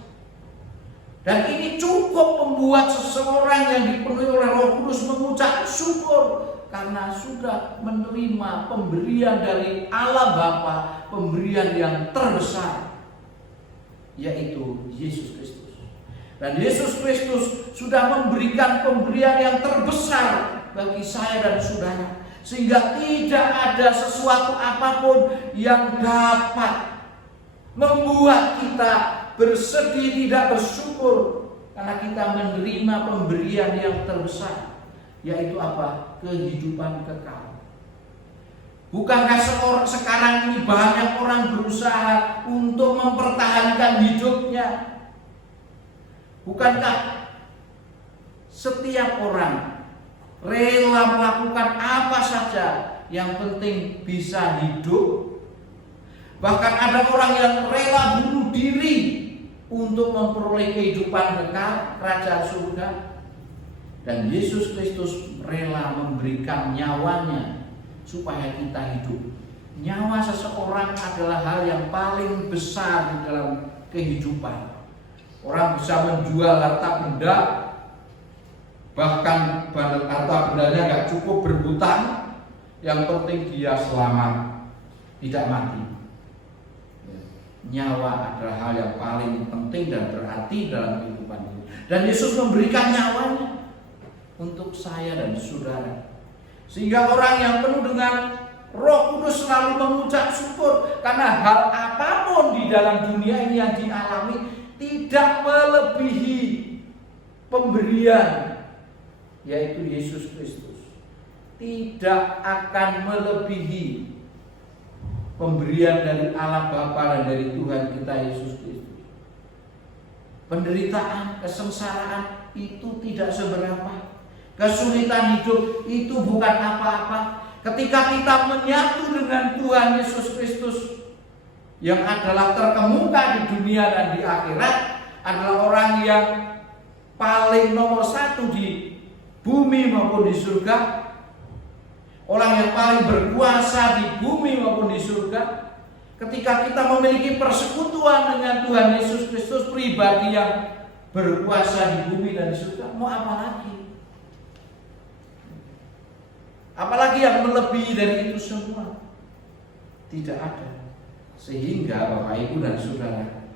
Dan ini cukup membuat seseorang yang dipenuhi oleh Roh Kudus mengucap syukur karena sudah menerima pemberian dari Allah Bapa, pemberian yang terbesar, yaitu Yesus Kristus. Dan Yesus Kristus sudah memberikan pemberian yang terbesar bagi saya dan saudara, sehingga tidak ada sesuatu apapun yang dapat membuat kita bersedih, tidak bersyukur, karena kita menerima pemberian yang terbesar, yaitu apa? Kehidupan kekal. Bukankah sekarang ini banyak orang berusaha untuk mempertahankan hidupnya? Bukankah setiap orang rela melakukan apa saja yang penting bisa hidup? Bahkan ada orang yang rela bunuh diri untuk memperoleh kehidupan kekal, kerajaan surga. Dan Yesus Kristus rela memberikan nyawanya supaya kita hidup. Nyawa seseorang adalah hal yang paling besar di dalam kehidupan. Orang bisa menjual harta benda, bahkan harta bendanya gak cukup berhutang, yang penting dia selamat, tidak mati. Nyawa adalah hal yang paling penting dan berarti dalam kehidupan ini. Dan Yesus memberikan nyawanya untuk saya dan saudara, sehingga orang yang penuh dengan Roh Kudus selalu mengucap syukur, karena hal apapun di dalam dunia ini yang dialami tidak melebihi pemberian, yaitu Yesus Kristus. Tidak akan melebihi pemberian dari Allah Bapa dan dari Tuhan kita Yesus Kristus. Penderitaan, kesengsaraan itu tidak seberapa. Kesulitan hidup itu bukan apa-apa ketika kita menyatu dengan Tuhan Yesus Kristus, yang adalah terkemuka di dunia dan di akhirat, adalah orang yang paling nomor satu di bumi maupun di surga, orang yang paling berkuasa di bumi maupun di surga. Ketika kita memiliki persekutuan dengan Tuhan Yesus Kristus, pribadi yang berkuasa di bumi dan di surga, mau apa lagi? Apalagi yang melebihi dari itu semua? Tidak ada. Sehingga Bapak Ibu dan Saudara,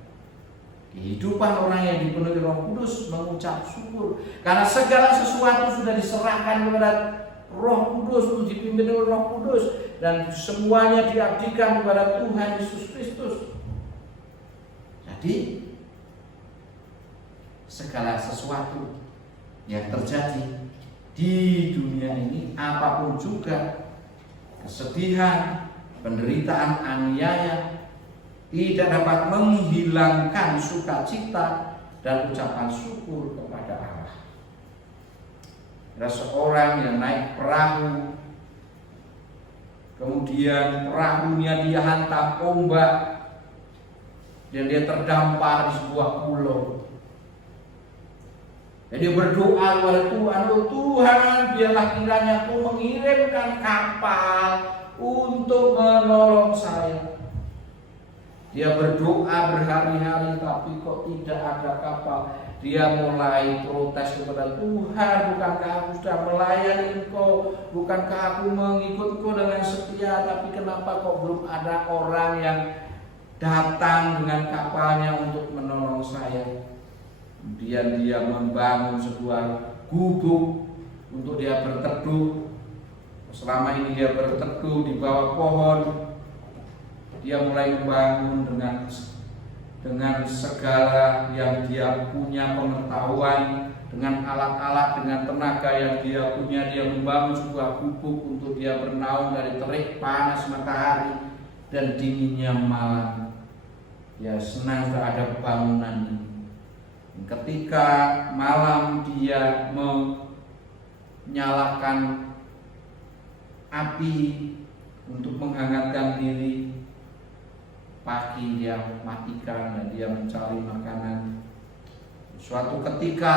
kehidupan orang yang dipenuhi Roh Kudus mengucap syukur karena segala sesuatu sudah diserahkan kepada Roh Kudus, dipimpin oleh Roh Kudus, dan semuanya diabdikan kepada Tuhan Yesus Kristus. Jadi segala sesuatu yang terjadi di dunia ini, apapun juga, kesedihan, penderitaan, aniaya, tidak dapat menghilangkan sukacita dan ucapan syukur kepada Allah. Ada seorang yang naik perahu, kemudian perahunya dia hantam ombak dan dia terdampar di sebuah pulau. Dan dia berdoa kepada Tuhan, "Oh Tuhan, biarlah kiranya Kau mengirimkan kapal untuk menolong saya." Dia berdoa berhari-hari tapi kok tidak ada kapal. Dia mulai protes kepada Tuhan, "Bukankah aku sudah melayani Engkau? Bukankah aku mengikut Engkau dengan setia? Tapi kenapa kok belum ada orang yang datang dengan kapalnya untuk menolong saya?" Kemudian dia membangun sebuah gubuk untuk dia berteduh. Selama ini dia berteduh di bawah pohon. Dia mulai membangun dengan segala yang dia punya pengetahuan, dengan alat-alat, dengan tenaga yang dia punya. Dia membangun sebuah gubuk untuk dia bernaung dari terik panas matahari dan dinginnya malam. Dia senang sudah ada bangunan ini. Ketika malam dia menyalakan api untuk menghangatkan diri, pagi dia matikan dan dia mencari makanan. Suatu ketika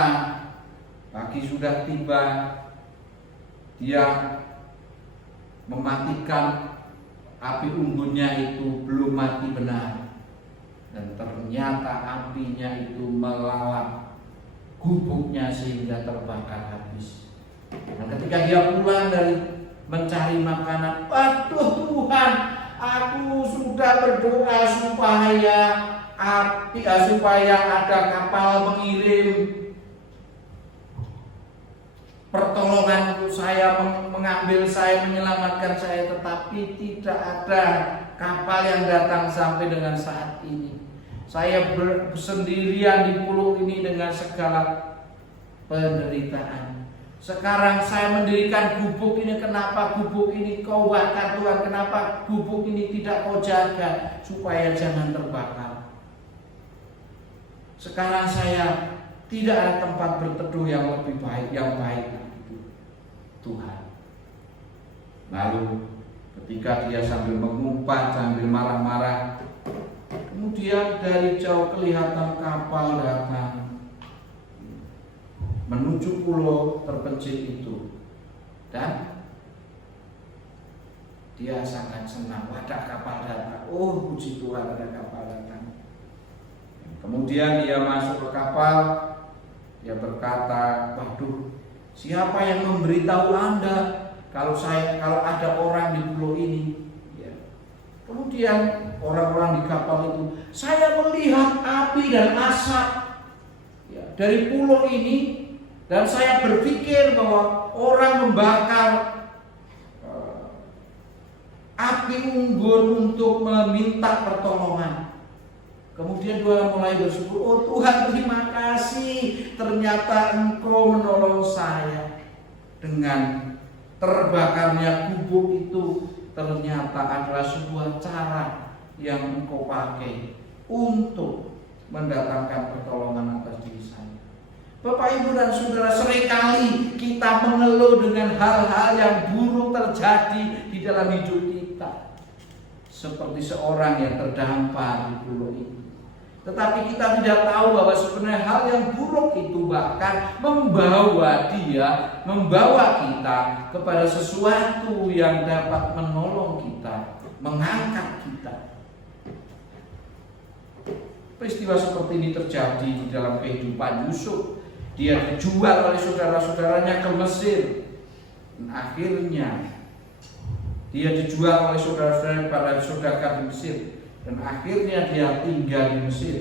pagi sudah tiba, dia mematikan api unggunnya itu, belum mati benar. Dan ternyata apinya itu melalap gubuknya sehingga terbakar habis. Dan ketika dia pulang dari mencari makanan, "Aduh Tuhan, aku sudah berdoa supaya ada kapal mengirim pertolongan untuk saya, mengambil saya, menyelamatkan saya, tetapi tidak ada kapal yang datang sampai dengan saat ini. Saya bersendirian di pulau ini dengan segala penderitaan. Sekarang saya mendirikan gubuk ini, kenapa gubuk ini Kau bakar Tuhan? Kenapa gubuk ini tidak Kau jaga supaya jangan terbakar? Sekarang saya tidak ada tempat berteduh yang lebih baik, yang baik itu Tuhan." Lalu ketika dia sambil mengumpat, sambil marah-marah, kemudian dari jauh kelihatan kapal datang menuju pulau terpencil itu, dan dia sangat senang. Ada kapal datang. Oh, puji Tuhan, ada kapal datang. Kemudian dia masuk ke kapal. Dia berkata, "Waduh, siapa yang memberitahu Anda kalau ada orang di pulau ini?" Kemudian orang-orang di kapal itu, "Saya melihat api dan asap dari pulau ini, dan saya berpikir bahwa orang membakar api unggun untuk meminta pertolongan." Kemudian dia mulai bersyukur, "Oh Tuhan, terima kasih, ternyata Engkau menolong saya." Dengan terbakarnya gubuk itu ternyata adalah sebuah cara yang Engkau pakai untuk mendatangkan pertolongan atas diri saya. Bapak, Ibu, dan Saudara, seringkali kita mengeluh dengan hal-hal yang buruk terjadi di dalam hidup kita, seperti seorang yang terdampar di pulau ini. Tetapi kita tidak tahu bahwa sebenarnya hal yang buruk itu bahkan membawa kita kepada sesuatu yang dapat menolong kita, mengangkat kita. peristiwa seperti ini terjadi di dalam kehidupan Yusuf. Dia dijual oleh saudara-saudaranya ke Mesir. Dan akhirnya dia dijual oleh saudara-saudaranya pada saudagar di Mesir. Dan akhirnya dia tinggal di Mesir.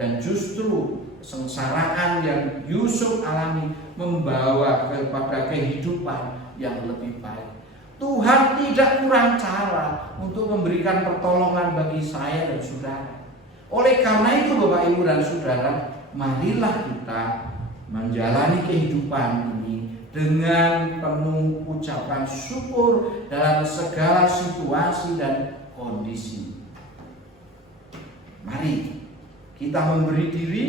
Dan justru kesengsaraan yang Yusuf alami membawa kepada kehidupan yang lebih baik. Tuhan tidak kurang cara untuk memberikan pertolongan bagi saya dan saudara. Oleh karena itu Bapak Ibu dan Saudara, marilah kita menjalani kehidupan ini dengan penuh ucapan syukur dalam segala situasi dan kondisi. Mari kita memberi diri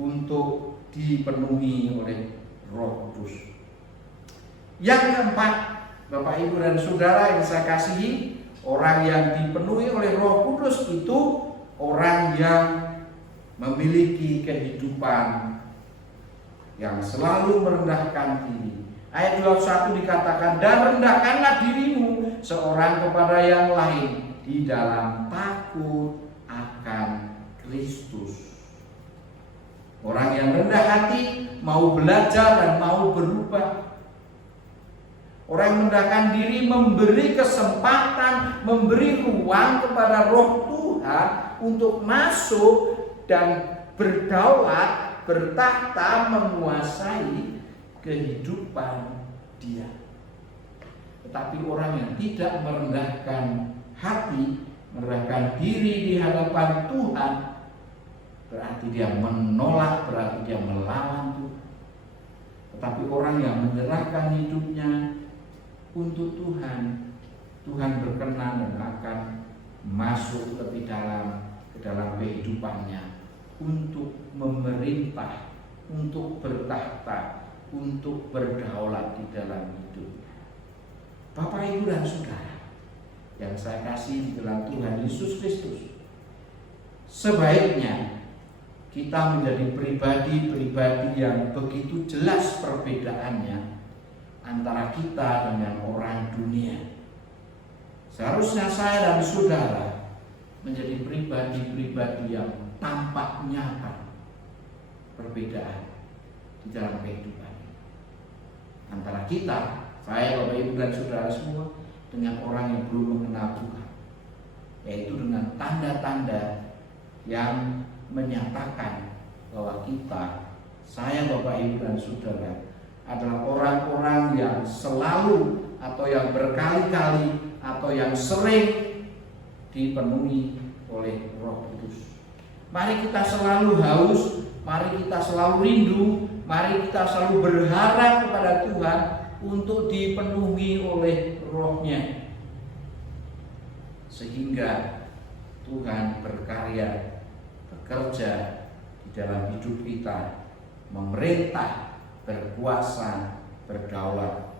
untuk dipenuhi oleh Roh Kudus. Yang keempat, Bapak Ibu dan Saudara yang saya kasihi, orang yang dipenuhi oleh Roh Kudus itu orang yang memiliki kehidupan yang selalu merendahkan diri. Ayat 21 dikatakan, dan rendahkanlah dirimu seorang kepada yang lain di dalam takut akan Kristus. Orang yang rendah hati mau belajar dan mau berubah. Orang yang merendahkan diri memberi kesempatan, memberi ruang kepada Roh Tuhan untuk masuk dan berdaulat, bertahta, menguasai kehidupan dia. Tetapi orang yang tidak merendahkan hati, merendahkan diri di hadapan Tuhan, berarti dia menolak, berarti dia melawan Tuhan. Tetapi orang yang menyerahkan hidupnya untuk Tuhan, Tuhan berkenan dan akan masuk lebih dalam ke dalam kehidupannya untuk memerintah, untuk bertahta, untuk berdaulat di dalam hidup. Bapak Ibu dan Saudara yang saya kasih di dalam Tuhan Yesus Kristus, sebaiknya kita menjadi pribadi-pribadi yang begitu jelas perbedaannya antara kita dengan orang dunia. Seharusnya saya dan saudara menjadi pribadi-pribadi yang tampak nyata perbedaan di dalam kehidupan antara kita, saya, Bapak Ibu dan saudara semua, dengan orang yang belum mengenal Tuhan, yaitu dengan tanda-tanda yang menyatakan bahwa kita, saya, Bapak Ibu dan saudara, adalah orang-orang yang selalu atau yang berkali-kali atau yang sering dipenuhi oleh Roh Kudus. Mari kita selalu haus, mari kita selalu rindu, mari kita selalu berharap kepada Tuhan untuk dipenuhi oleh Roh-Nya, sehingga Tuhan berkarya, bekerja di dalam hidup kita, memerintah, berkuasa, berdaulat,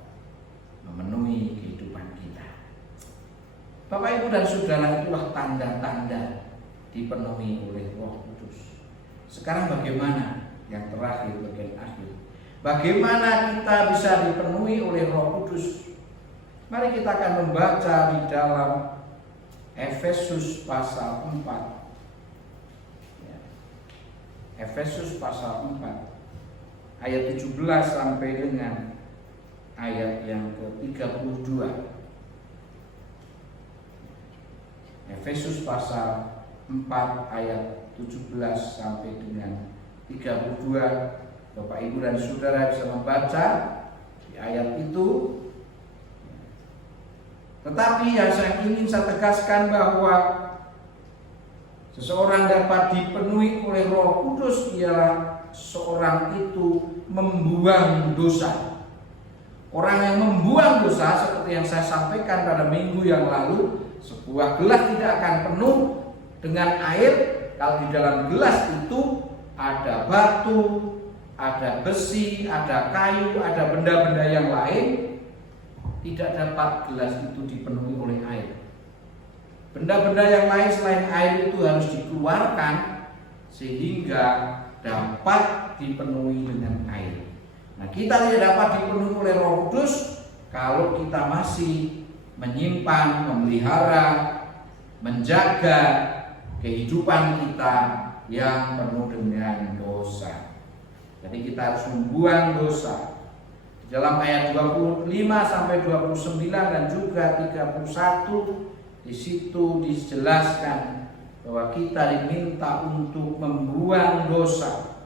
memenuhi kehidupan kita. Bapak Ibu dan Saudara, itulah tanda-tanda dipenuhi oleh Roh Kudus. Sekarang bagaimana? Yang terakhir, bagian akhir, bagaimana kita bisa dipenuhi oleh Roh Kudus? Mari kita akan membaca di dalam Efesus pasal 4. Efesus pasal 4 ayat 17 sampai dengan ayat yang ke-32. Efesus pasal 4 ayat 17 sampai dengan 32. Bapak Ibu dan Saudara bisa membaca di ayat itu. Tetapi yang ingin saya tegaskan bahwa seseorang dapat dipenuhi oleh Roh Kudus ialah seorang itu membuang dosa. Orang yang membuang dosa, seperti yang saya sampaikan pada minggu yang lalu, sebuah gelas tidak akan penuh dengan air kalau di dalam gelas itu ada batu, ada besi, ada kayu, ada benda-benda yang lain. Tidak dapat gelas itu dipenuhi oleh air. Benda-benda yang lain selain air itu harus dikeluarkan sehingga dapat dipenuhi dengan air. Nah, kita tidak dapat dipenuhi oleh Roh Kudus kalau kita masih menyimpan, memelihara, menjaga kehidupan kita yang penuh dengan dosa. Jadi kita harus membuang dosa. Di dalam ayat 25 sampai 29 dan juga 31 di situ dijelaskan bahwa kita diminta untuk membuang dosa.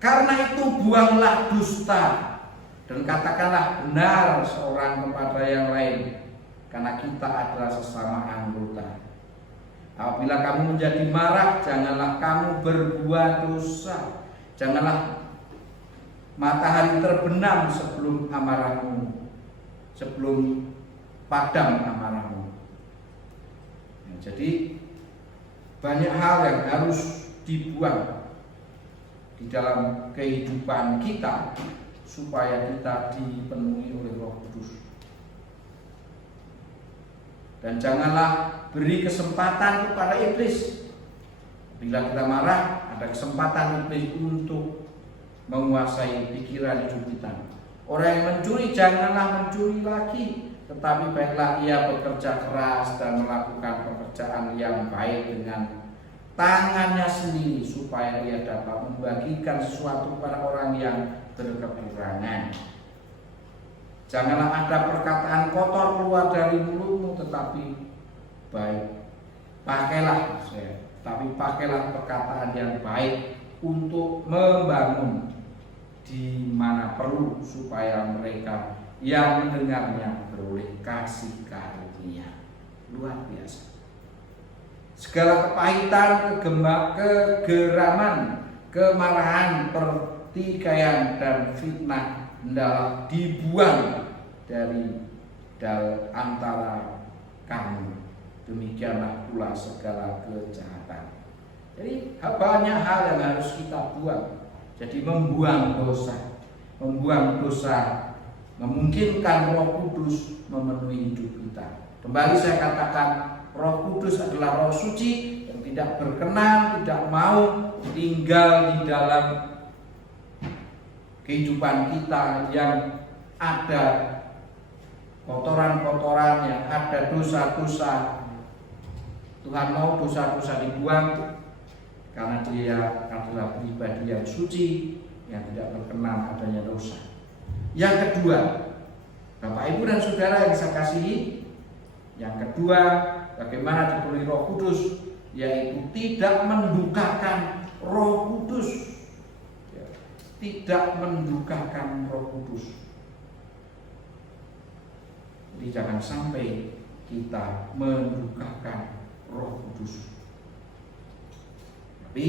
Karena itu buanglah dusta dan katakanlah benar seorang kepada yang lain, karena kita adalah sesama anggota. Apabila kamu menjadi marah, janganlah kamu berbuat dosa. Janganlah matahari terbenam sebelum amarahmu, sebelum padam amarahmu. Jadi banyak hal yang harus dibuang di dalam kehidupan kita supaya kita dipenuhi oleh Roh Kudus. Dan janganlah beri kesempatan kepada iblis. Bila kita marah, ada kesempatan iblis untuk menguasai pikiran hidup kita. Orang yang mencuri janganlah mencuri lagi, tetapi baiklah ia bekerja keras dan melakukan pekerjaan yang baik dengan tangannya sendiri, supaya ia dapat membagikan sesuatu kepada orang yang berkekurangan. Janganlah ada perkataan kotor keluar dari mulutmu, tetapi pakailah perkataan yang baik untuk membangun di mana perlu, supaya mereka yang mendengarnya beroleh kasih karunia. Luar biasa. Segala kepahitan, kegeraman, kemarahan, pertikaian dan fitnah hendaklah dibuang dari antara kamu. Demikianlah pula segala kejahatan. Jadi banyak hal yang harus kita buang. Jadi membuang dosa memungkinkan Roh Kudus memenuhi hidup kita. Kembali saya katakan, Roh Kudus adalah Roh Suci yang tidak berkenan, tidak mau tinggal di dalam kehidupan kita yang ada kotoran-kotoran, yang ada dosa-dosa. Tuhan mau dosa-dosa dibuang karena Dia adalah pribadi yang suci, yang tidak berkenan adanya dosa. Yang kedua, Bapak Ibu dan Saudara yang saya kasihi, yang kedua, bagaimana dipenuhi Roh Kudus, yaitu tidak mendukakan Roh Kudus. Tidak mendukakan Roh Kudus. Jadi jangan sampai kita mendukakan Roh Kudus. Tapi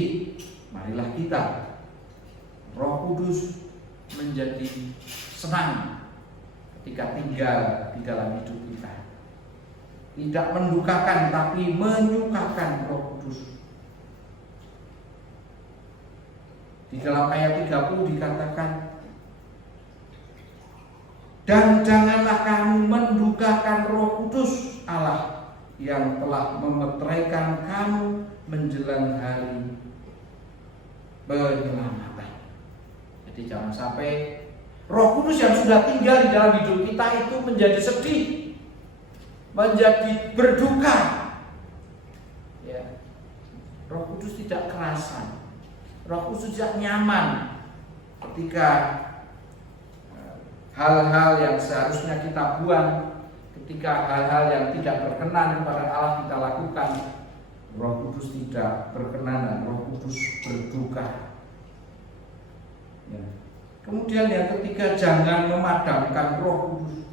marilah kita, Roh Kudus menjadi senang ketika tinggal di dalam hidup kita. Tidak mendukakan, tapi menyukakan Roh Kudus. Di dalam ayat 30 dikatakan, dan janganlah kamu mendukakan Roh Kudus Allah yang telah memeteraikan kamu menjelang hari penyelamatan. Jadi jangan sampai Roh Kudus yang sudah tinggal di dalam hidup kita itu menjadi sedih, menjadi berduka. Ya. Roh Kudus tidak kerasan, Roh Kudus tidak nyaman ketika hal-hal yang seharusnya kita buang, ketika hal-hal yang tidak berkenan kepada Allah kita lakukan. Roh Kudus tidak berkenan dan Roh Kudus berduka. Ya. Kemudian yang ketiga, jangan memadamkan Roh Kudus.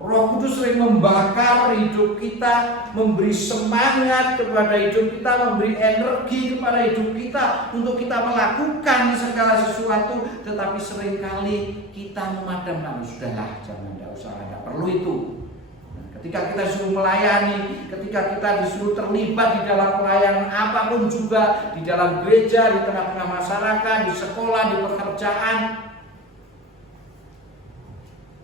Roh Kudus sering membakar hidup kita, memberi semangat kepada hidup kita, memberi energi kepada hidup kita untuk kita melakukan segala sesuatu, tetapi seringkali kita memadamkan. Sudahlah, jangan, tidak usah, tidak perlu itu. Ketika kita disuruh melayani, ketika kita disuruh terlibat di dalam pelayanan apapun juga, di dalam gereja, di tengah-tengah masyarakat, di sekolah, di pekerjaan,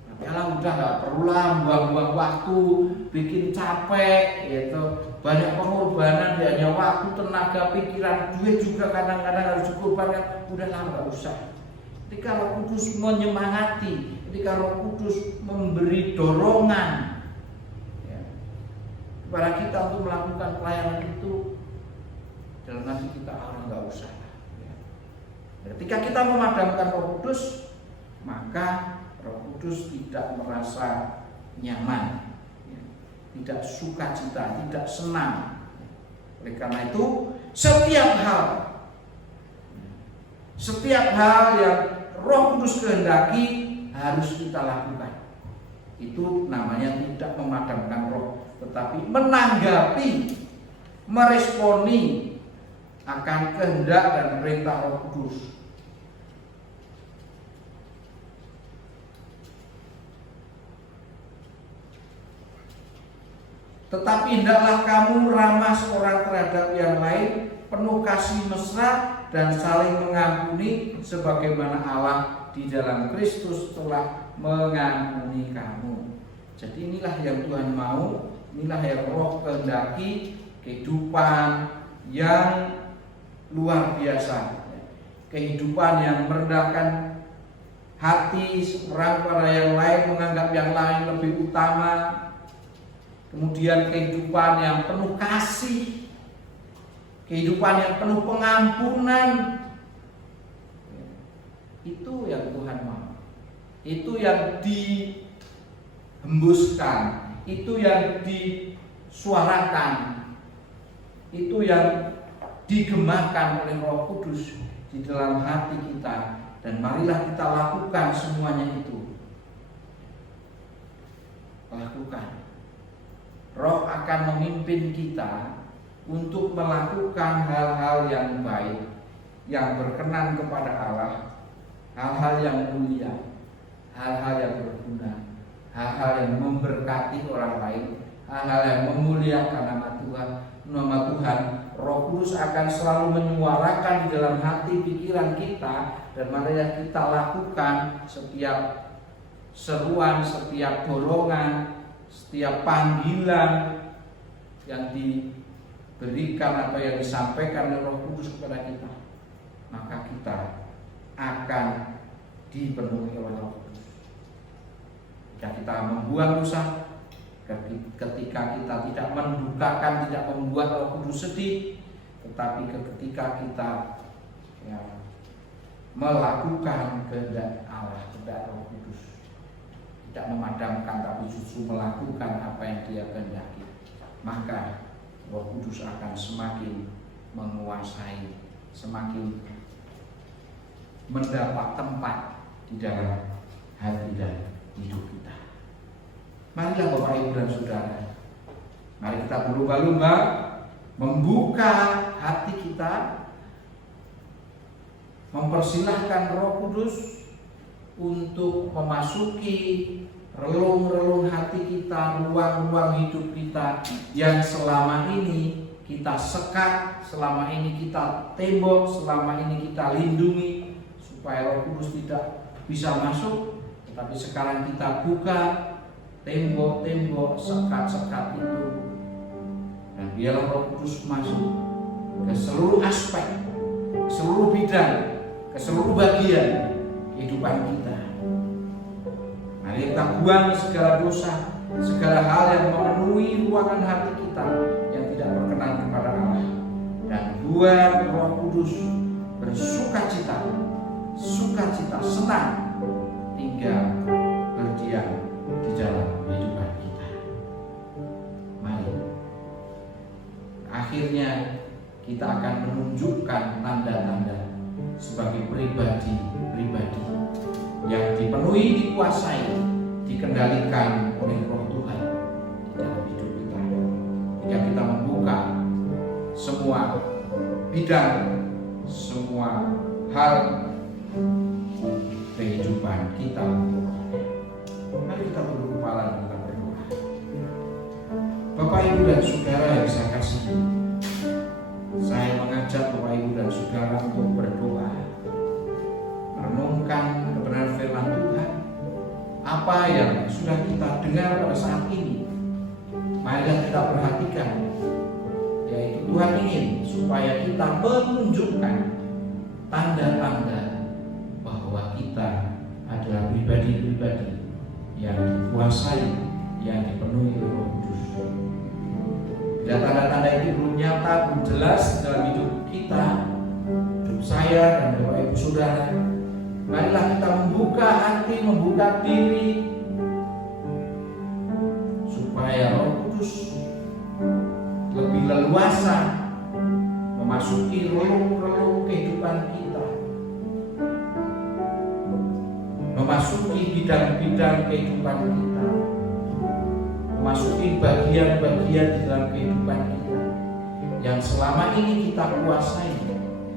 tapi Allah udah nggak perlulah buang-buang waktu, bikin capek, gitu. Banyak pengorbanan, hanya waktu, tenaga, pikiran, duit juga kadang-kadang harus dikorbankan. Udahlah, nggak usah. Ketika Roh Kudus menyemangati, ketika Roh Kudus memberi dorongan, kepada kita untuk melakukan pelayanan itu, dalam hati kita nggak usah. Ketika kita memadamkan Roh Kudus, maka Roh Kudus tidak merasa nyaman, tidak sukacita, tidak senang. Oleh karena itu, setiap hal yang Roh Kudus kehendaki harus kita lakukan. Itu namanya tidak memadamkan roh, tetapi menanggapi, meresponi akan kehendak dan perintah Roh Kudus. Tetapi hendaklah kamu ramah seorang terhadap yang lain, penuh kasih mesra dan saling mengampuni, sebagaimana Allah di dalam Kristus telah mengampuni kamu. Jadi inilah yang Tuhan mau, inilah yang Roh kehendaki, kehidupan yang luar biasa, kehidupan yang merendahkan hati seorang pada yang lain, menganggap yang lain lebih utama. Kemudian kehidupan yang penuh kasih, kehidupan yang penuh pengampunan. Itu yang Tuhan mau. Itu yang dihembuskan, itu yang disuarakan, itu yang digemakan oleh Roh Kudus di dalam hati kita. Dan marilah kita lakukan semuanya itu. Lakukan. Roh akan memimpin kita untuk melakukan hal-hal yang baik, yang berkenan kepada Allah, hal-hal yang mulia, hal-hal yang berguna, hal-hal yang memberkati orang lain, hal-hal yang memuliakan nama Tuhan. Roh Kudus akan selalu menyuarakan di dalam hati pikiran kita, dan marilah kita lakukan setiap seruan, setiap dorongan, setiap panggilan yang diberikan atau yang disampaikan oleh Roh Kudus kepada kita, maka kita akan dipenuhi oleh Roh Kudus. Jika kita membuang dosa, ketika kita tidak mendukakan, tidak membuat Roh Kudus sedih, tetapi ketika kita melakukan kehendak Allah, kehendak Roh Kudus, tidak memadamkan tapi justru melakukan apa yang Dia kehendaki, maka Roh Kudus akan semakin menguasai, semakin mendapat tempat di dalam hati dan hidup kita. Marilah Bapak Ibu dan Saudara, mari kita berlomba-lomba membuka hati kita, mempersilahkan Roh Kudus untuk memasuki relung-relung hati kita, ruang-ruang hidup kita yang selama ini kita sekat, selama ini kita tembok, selama ini kita lindungi supaya Roh Kudus tidak bisa masuk. Tetapi sekarang kita buka tembok-tembok, sekat-sekat itu, dan biarlah Roh Kudus masuk ke seluruh aspek, ke seluruh bidang, ke seluruh bagian kehidupan kita. Mari kita buang segala dosa, segala hal yang memenuhi ruangan hati kita yang tidak berkenan kepada Allah, dan buat Roh Kudus bersukacita, sukacita, senang tinggal berdiam di dalam kehidupan kita. Mari, akhirnya kita akan menunjukkan tanda-tanda sebagai pribadi-pribadi yang dipenuhi, dikuasai, dikendalikan oleh Roh Tuhan di dalam hidup kita. Jika kita membuka semua bidang, semua hal kehidupan kita, mari kita tunduk kepala dan kita berdoa. Bapak, Ibu dan Saudara yang saya kasihi, saya mengajak Bapak, Ibu dan Saudara untuk berdoa, merenungkan kebenaran firman Tuhan. Apa yang sudah kita dengar pada saat ini, marilah kita perhatikan, yaitu Tuhan ingin supaya kita menunjukkan tanda-tanda bahwa kita adalah pribadi-pribadi yang dikuasai, yang dipenuhi Roh Kudus. Bila tanda-tanda itu belum nyata, belum jelas dalam hidup kita, hidup saya dan Bapak Ibu Saudara, marilah kita membuka hati, membuka diri, supaya Roh Kudus lebih leluasa memasuki relung-relung kehidupan kita, memasuki bidang-bidang kehidupan kita, memasuki bagian-bagian di dalam kehidupan kita yang selama ini kita kuasai,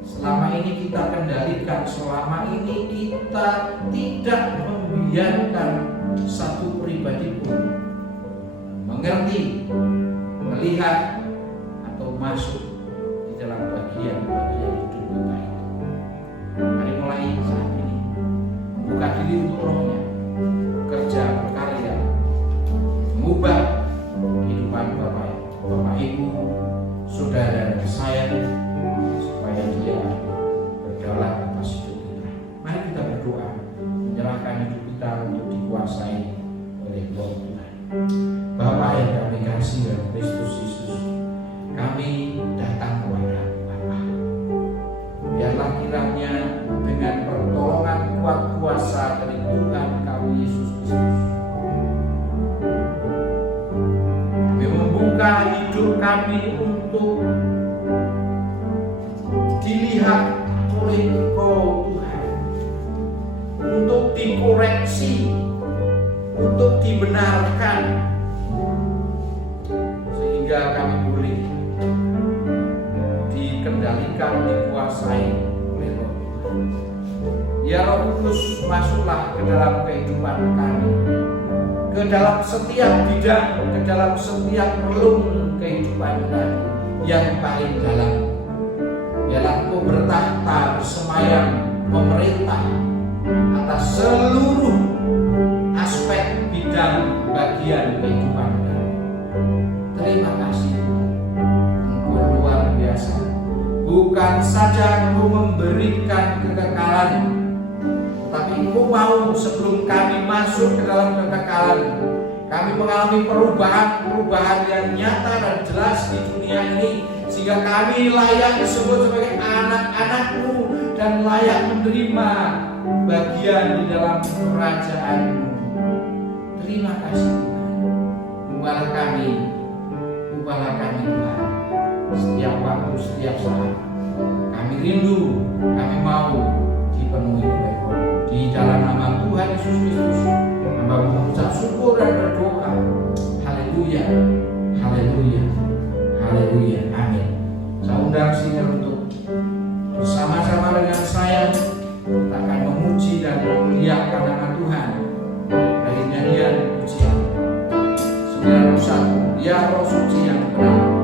selama ini kita kendalikan, selama ini kita tidak membiarkan satu pribadi pun mengerti, melihat, atau masuk di dalam bagian-bagian hidup kita itu. Mari mulai saat ini membuka diri untuk Rohnya bekerja, berkarya, mengubah kehidupan Bapak Ibu, Saudara dan saya, supaya Dia berdaulat atas hidup kita. Mari kita berdoa, menyerahkan hidup kita untuk dikuasai oleh Tuhan. Bapa yang kami kasih dalam Kristus Yesus, kami datang kepada Bapa. Biarlah kiranya dengan pertolongan kuat kuasa dari Tuhan kami Yesus Kristus, kami membuka hidup kami untuk dilihat oleh Engkau Tuhan, untuk dikoreksi, untuk dibenarkan, sehingga kami boleh dikendalikan, dikuasai oleh Roh Tuhan. Ya Roh Kudus, masuklah ke dalam kehidupan kami, ke dalam setiap bidang, ke dalam setiap relung kehidupan kami yang paling dalam. Biarlah Engkau bertahta, bersemayam, memerintah atas seluruh aspek bidang bagian kehidupan kami. Terima kasih Tuhan, Engkau luar biasa. Bukan saja Engkau memberikan kekekalan, tapi Engkau mau sebelum kami masuk ke dalam kekekalan, kami mengalami perubahan yang nyata dan jelas di dunia ini, sehingga kami layak disebut sebagai anak-anak-Mu dan layak menerima bagian di dalam kerajaan-Mu. Terima kasih Tuhan. Ubahlah kami Tuhan, setiap waktu, setiap saat. Kami rindu, kami mau dipenuhi oleh Roh. Di dalam nama Tuhan Yesus Kristus, hamba mengucap syukur dan berdoa. Haleluya, haleluya, haleluya, amin. Saya undang sini untuk bersama-sama dengan saya, kita akan memuji dan memuliakan nama Tuhan dari nyanyian pujian 91, Ya Roh Suci yang benar. Oh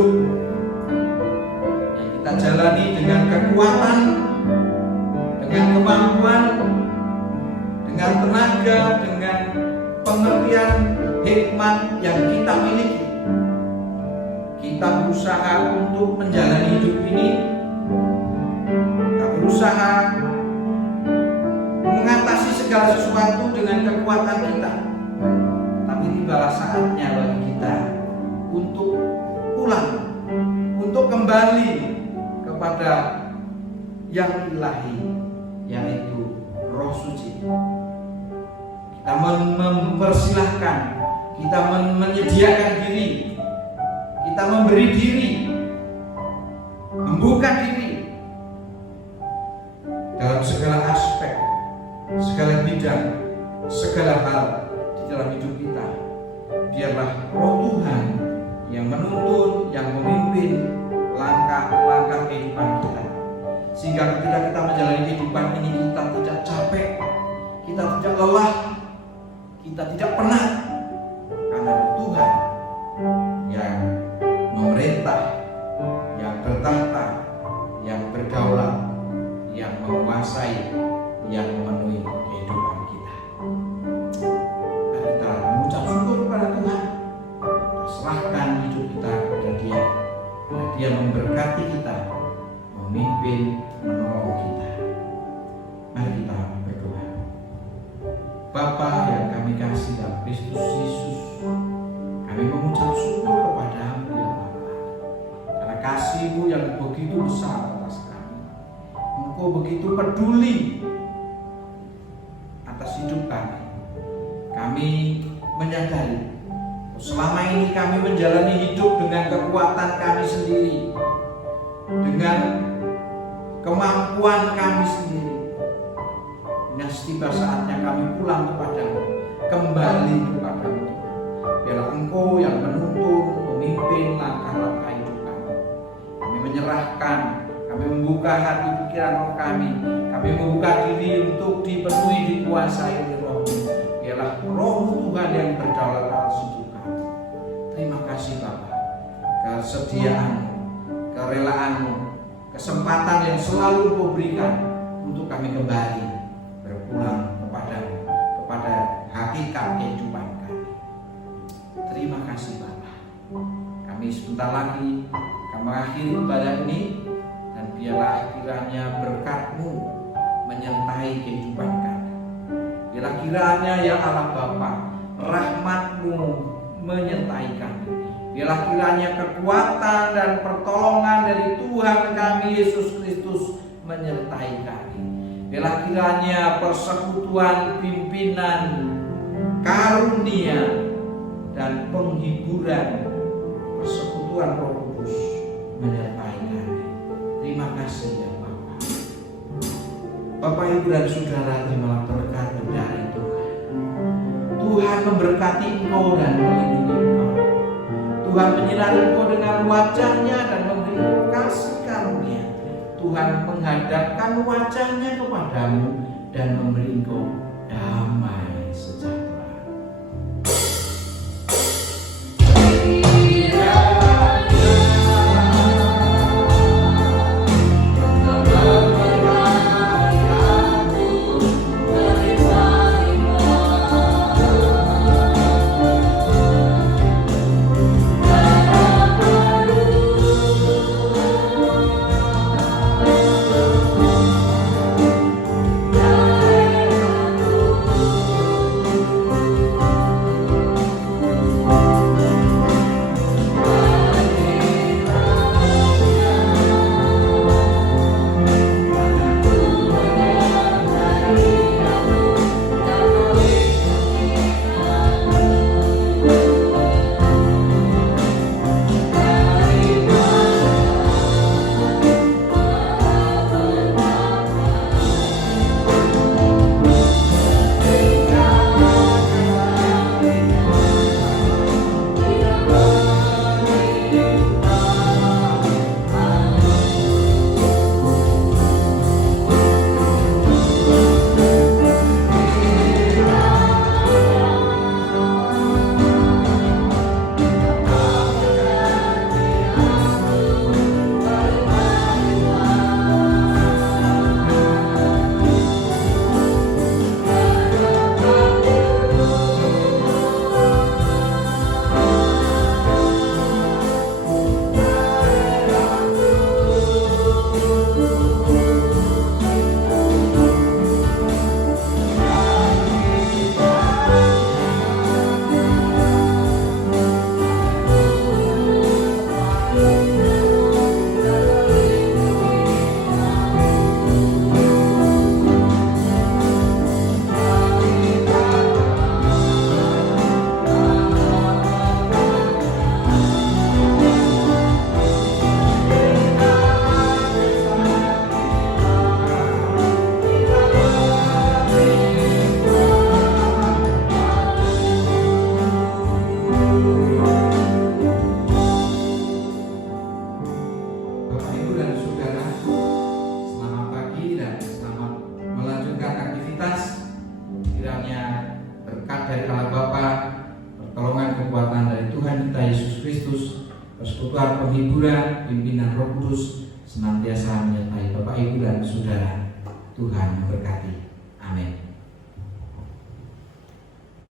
hidup yang kita jalani dengan kekuatan, dengan kemampuan, dengan tenaga, dengan pengertian hikmat yang kita miliki. Kita berusaha untuk menjalani hidup ini. Kita berusaha mengatasi segala sesuatu dengan kekuatan kita. Tapi tibalah saatnya bagi kita untuk pulang, untuk kembali kepada yang ilahi, yaitu Roh Suci. Kita mempersilahkan, kita menyediakan diri, kita memberi diri, membuka diri dalam segala aspek, segala bidang, segala hal di dalam hidup kita. Biarlah Roh Tuhan yang menuntun, yang memimpin langkah-langkah kehidupan kita, sehingga ketika kita menjalani kehidupan ini kita tidak capek, kita tidak lelah, kita tidak penat, karena Tuhan yang memerintah, yang bertahta, yang berdaulat, yang menguasai, yang memenuhi kehidupan kita. Mari kita mengucap syukur kepada Tuhan, kita serahkan hidup kita kepada Dia, karena Dia memberkati kita, memimpin, menolong kita. Mari kita berdoa. Bapa yang kami kasih dalam Kristus Yesus, kami mengucap syukur kepada-Mu ya Bapa, karena kasih-Mu yang begitu besar atas kami. Engkau begitu peduli atas hidup kami. Kami menyadari selama ini kami menjalani hidup dengan kekuatan kami sendiri, dengan kemampuan kami sendiri. Nah, tiba saatnya kami pulang kepadamu, kembali kepadamu. Biarlah Engkau yang menuntun, memimpin langkah-langkah hidup kami. Kami menyerahkan, kami membuka hati pikiran roh kami membuka diri untuk dipenuhi, dikuasai oleh Roh-Mu. Biarlah Roh Tuhan yang berdaulat atas hidup kami. Terima kasih Bapa, kesediaan-Mu, kerelaan-Mu, kesempatan yang selalu Kau berikan untuk kami kembali berpulang kepada-Mu, kepada hakikat kehidupan kami. Terima kasih Bapa. Kami sebentar lagi akan mengakhiri ibadah ini, dan biarlah kiranya berkat-Mu menyertai kehidupan kami. Biarlah kiranya ya Allah Bapa, rahmat-Mu menyertai kami. Biarlah kiranya kekuatan dan pertolongan dari Tuhan kami Yesus Kristus menyertai kami. Biarlah kiranya persekutuan, pimpinan, karunia, dan penghiburan persekutuan Roh Kudus menyertai kami. Terima kasih ya Bapa. Bapak, Ibu, dan Saudara, terimalah berkat dari Tuhan. Tuhan memberkati engkau dan melindungi engkau. Tuhan menyinari engkau dengan wajah-Nya dan memberi kasih karunia. Tuhan menghadapkan wajah-Nya kepadamu dan memberi engkau damai sejahtera. persekutuan penghiburan, pimpinan Roh Kudus senantiasa menyertai Bapak Ibu dan Saudara. Tuhan memberkati. Amin.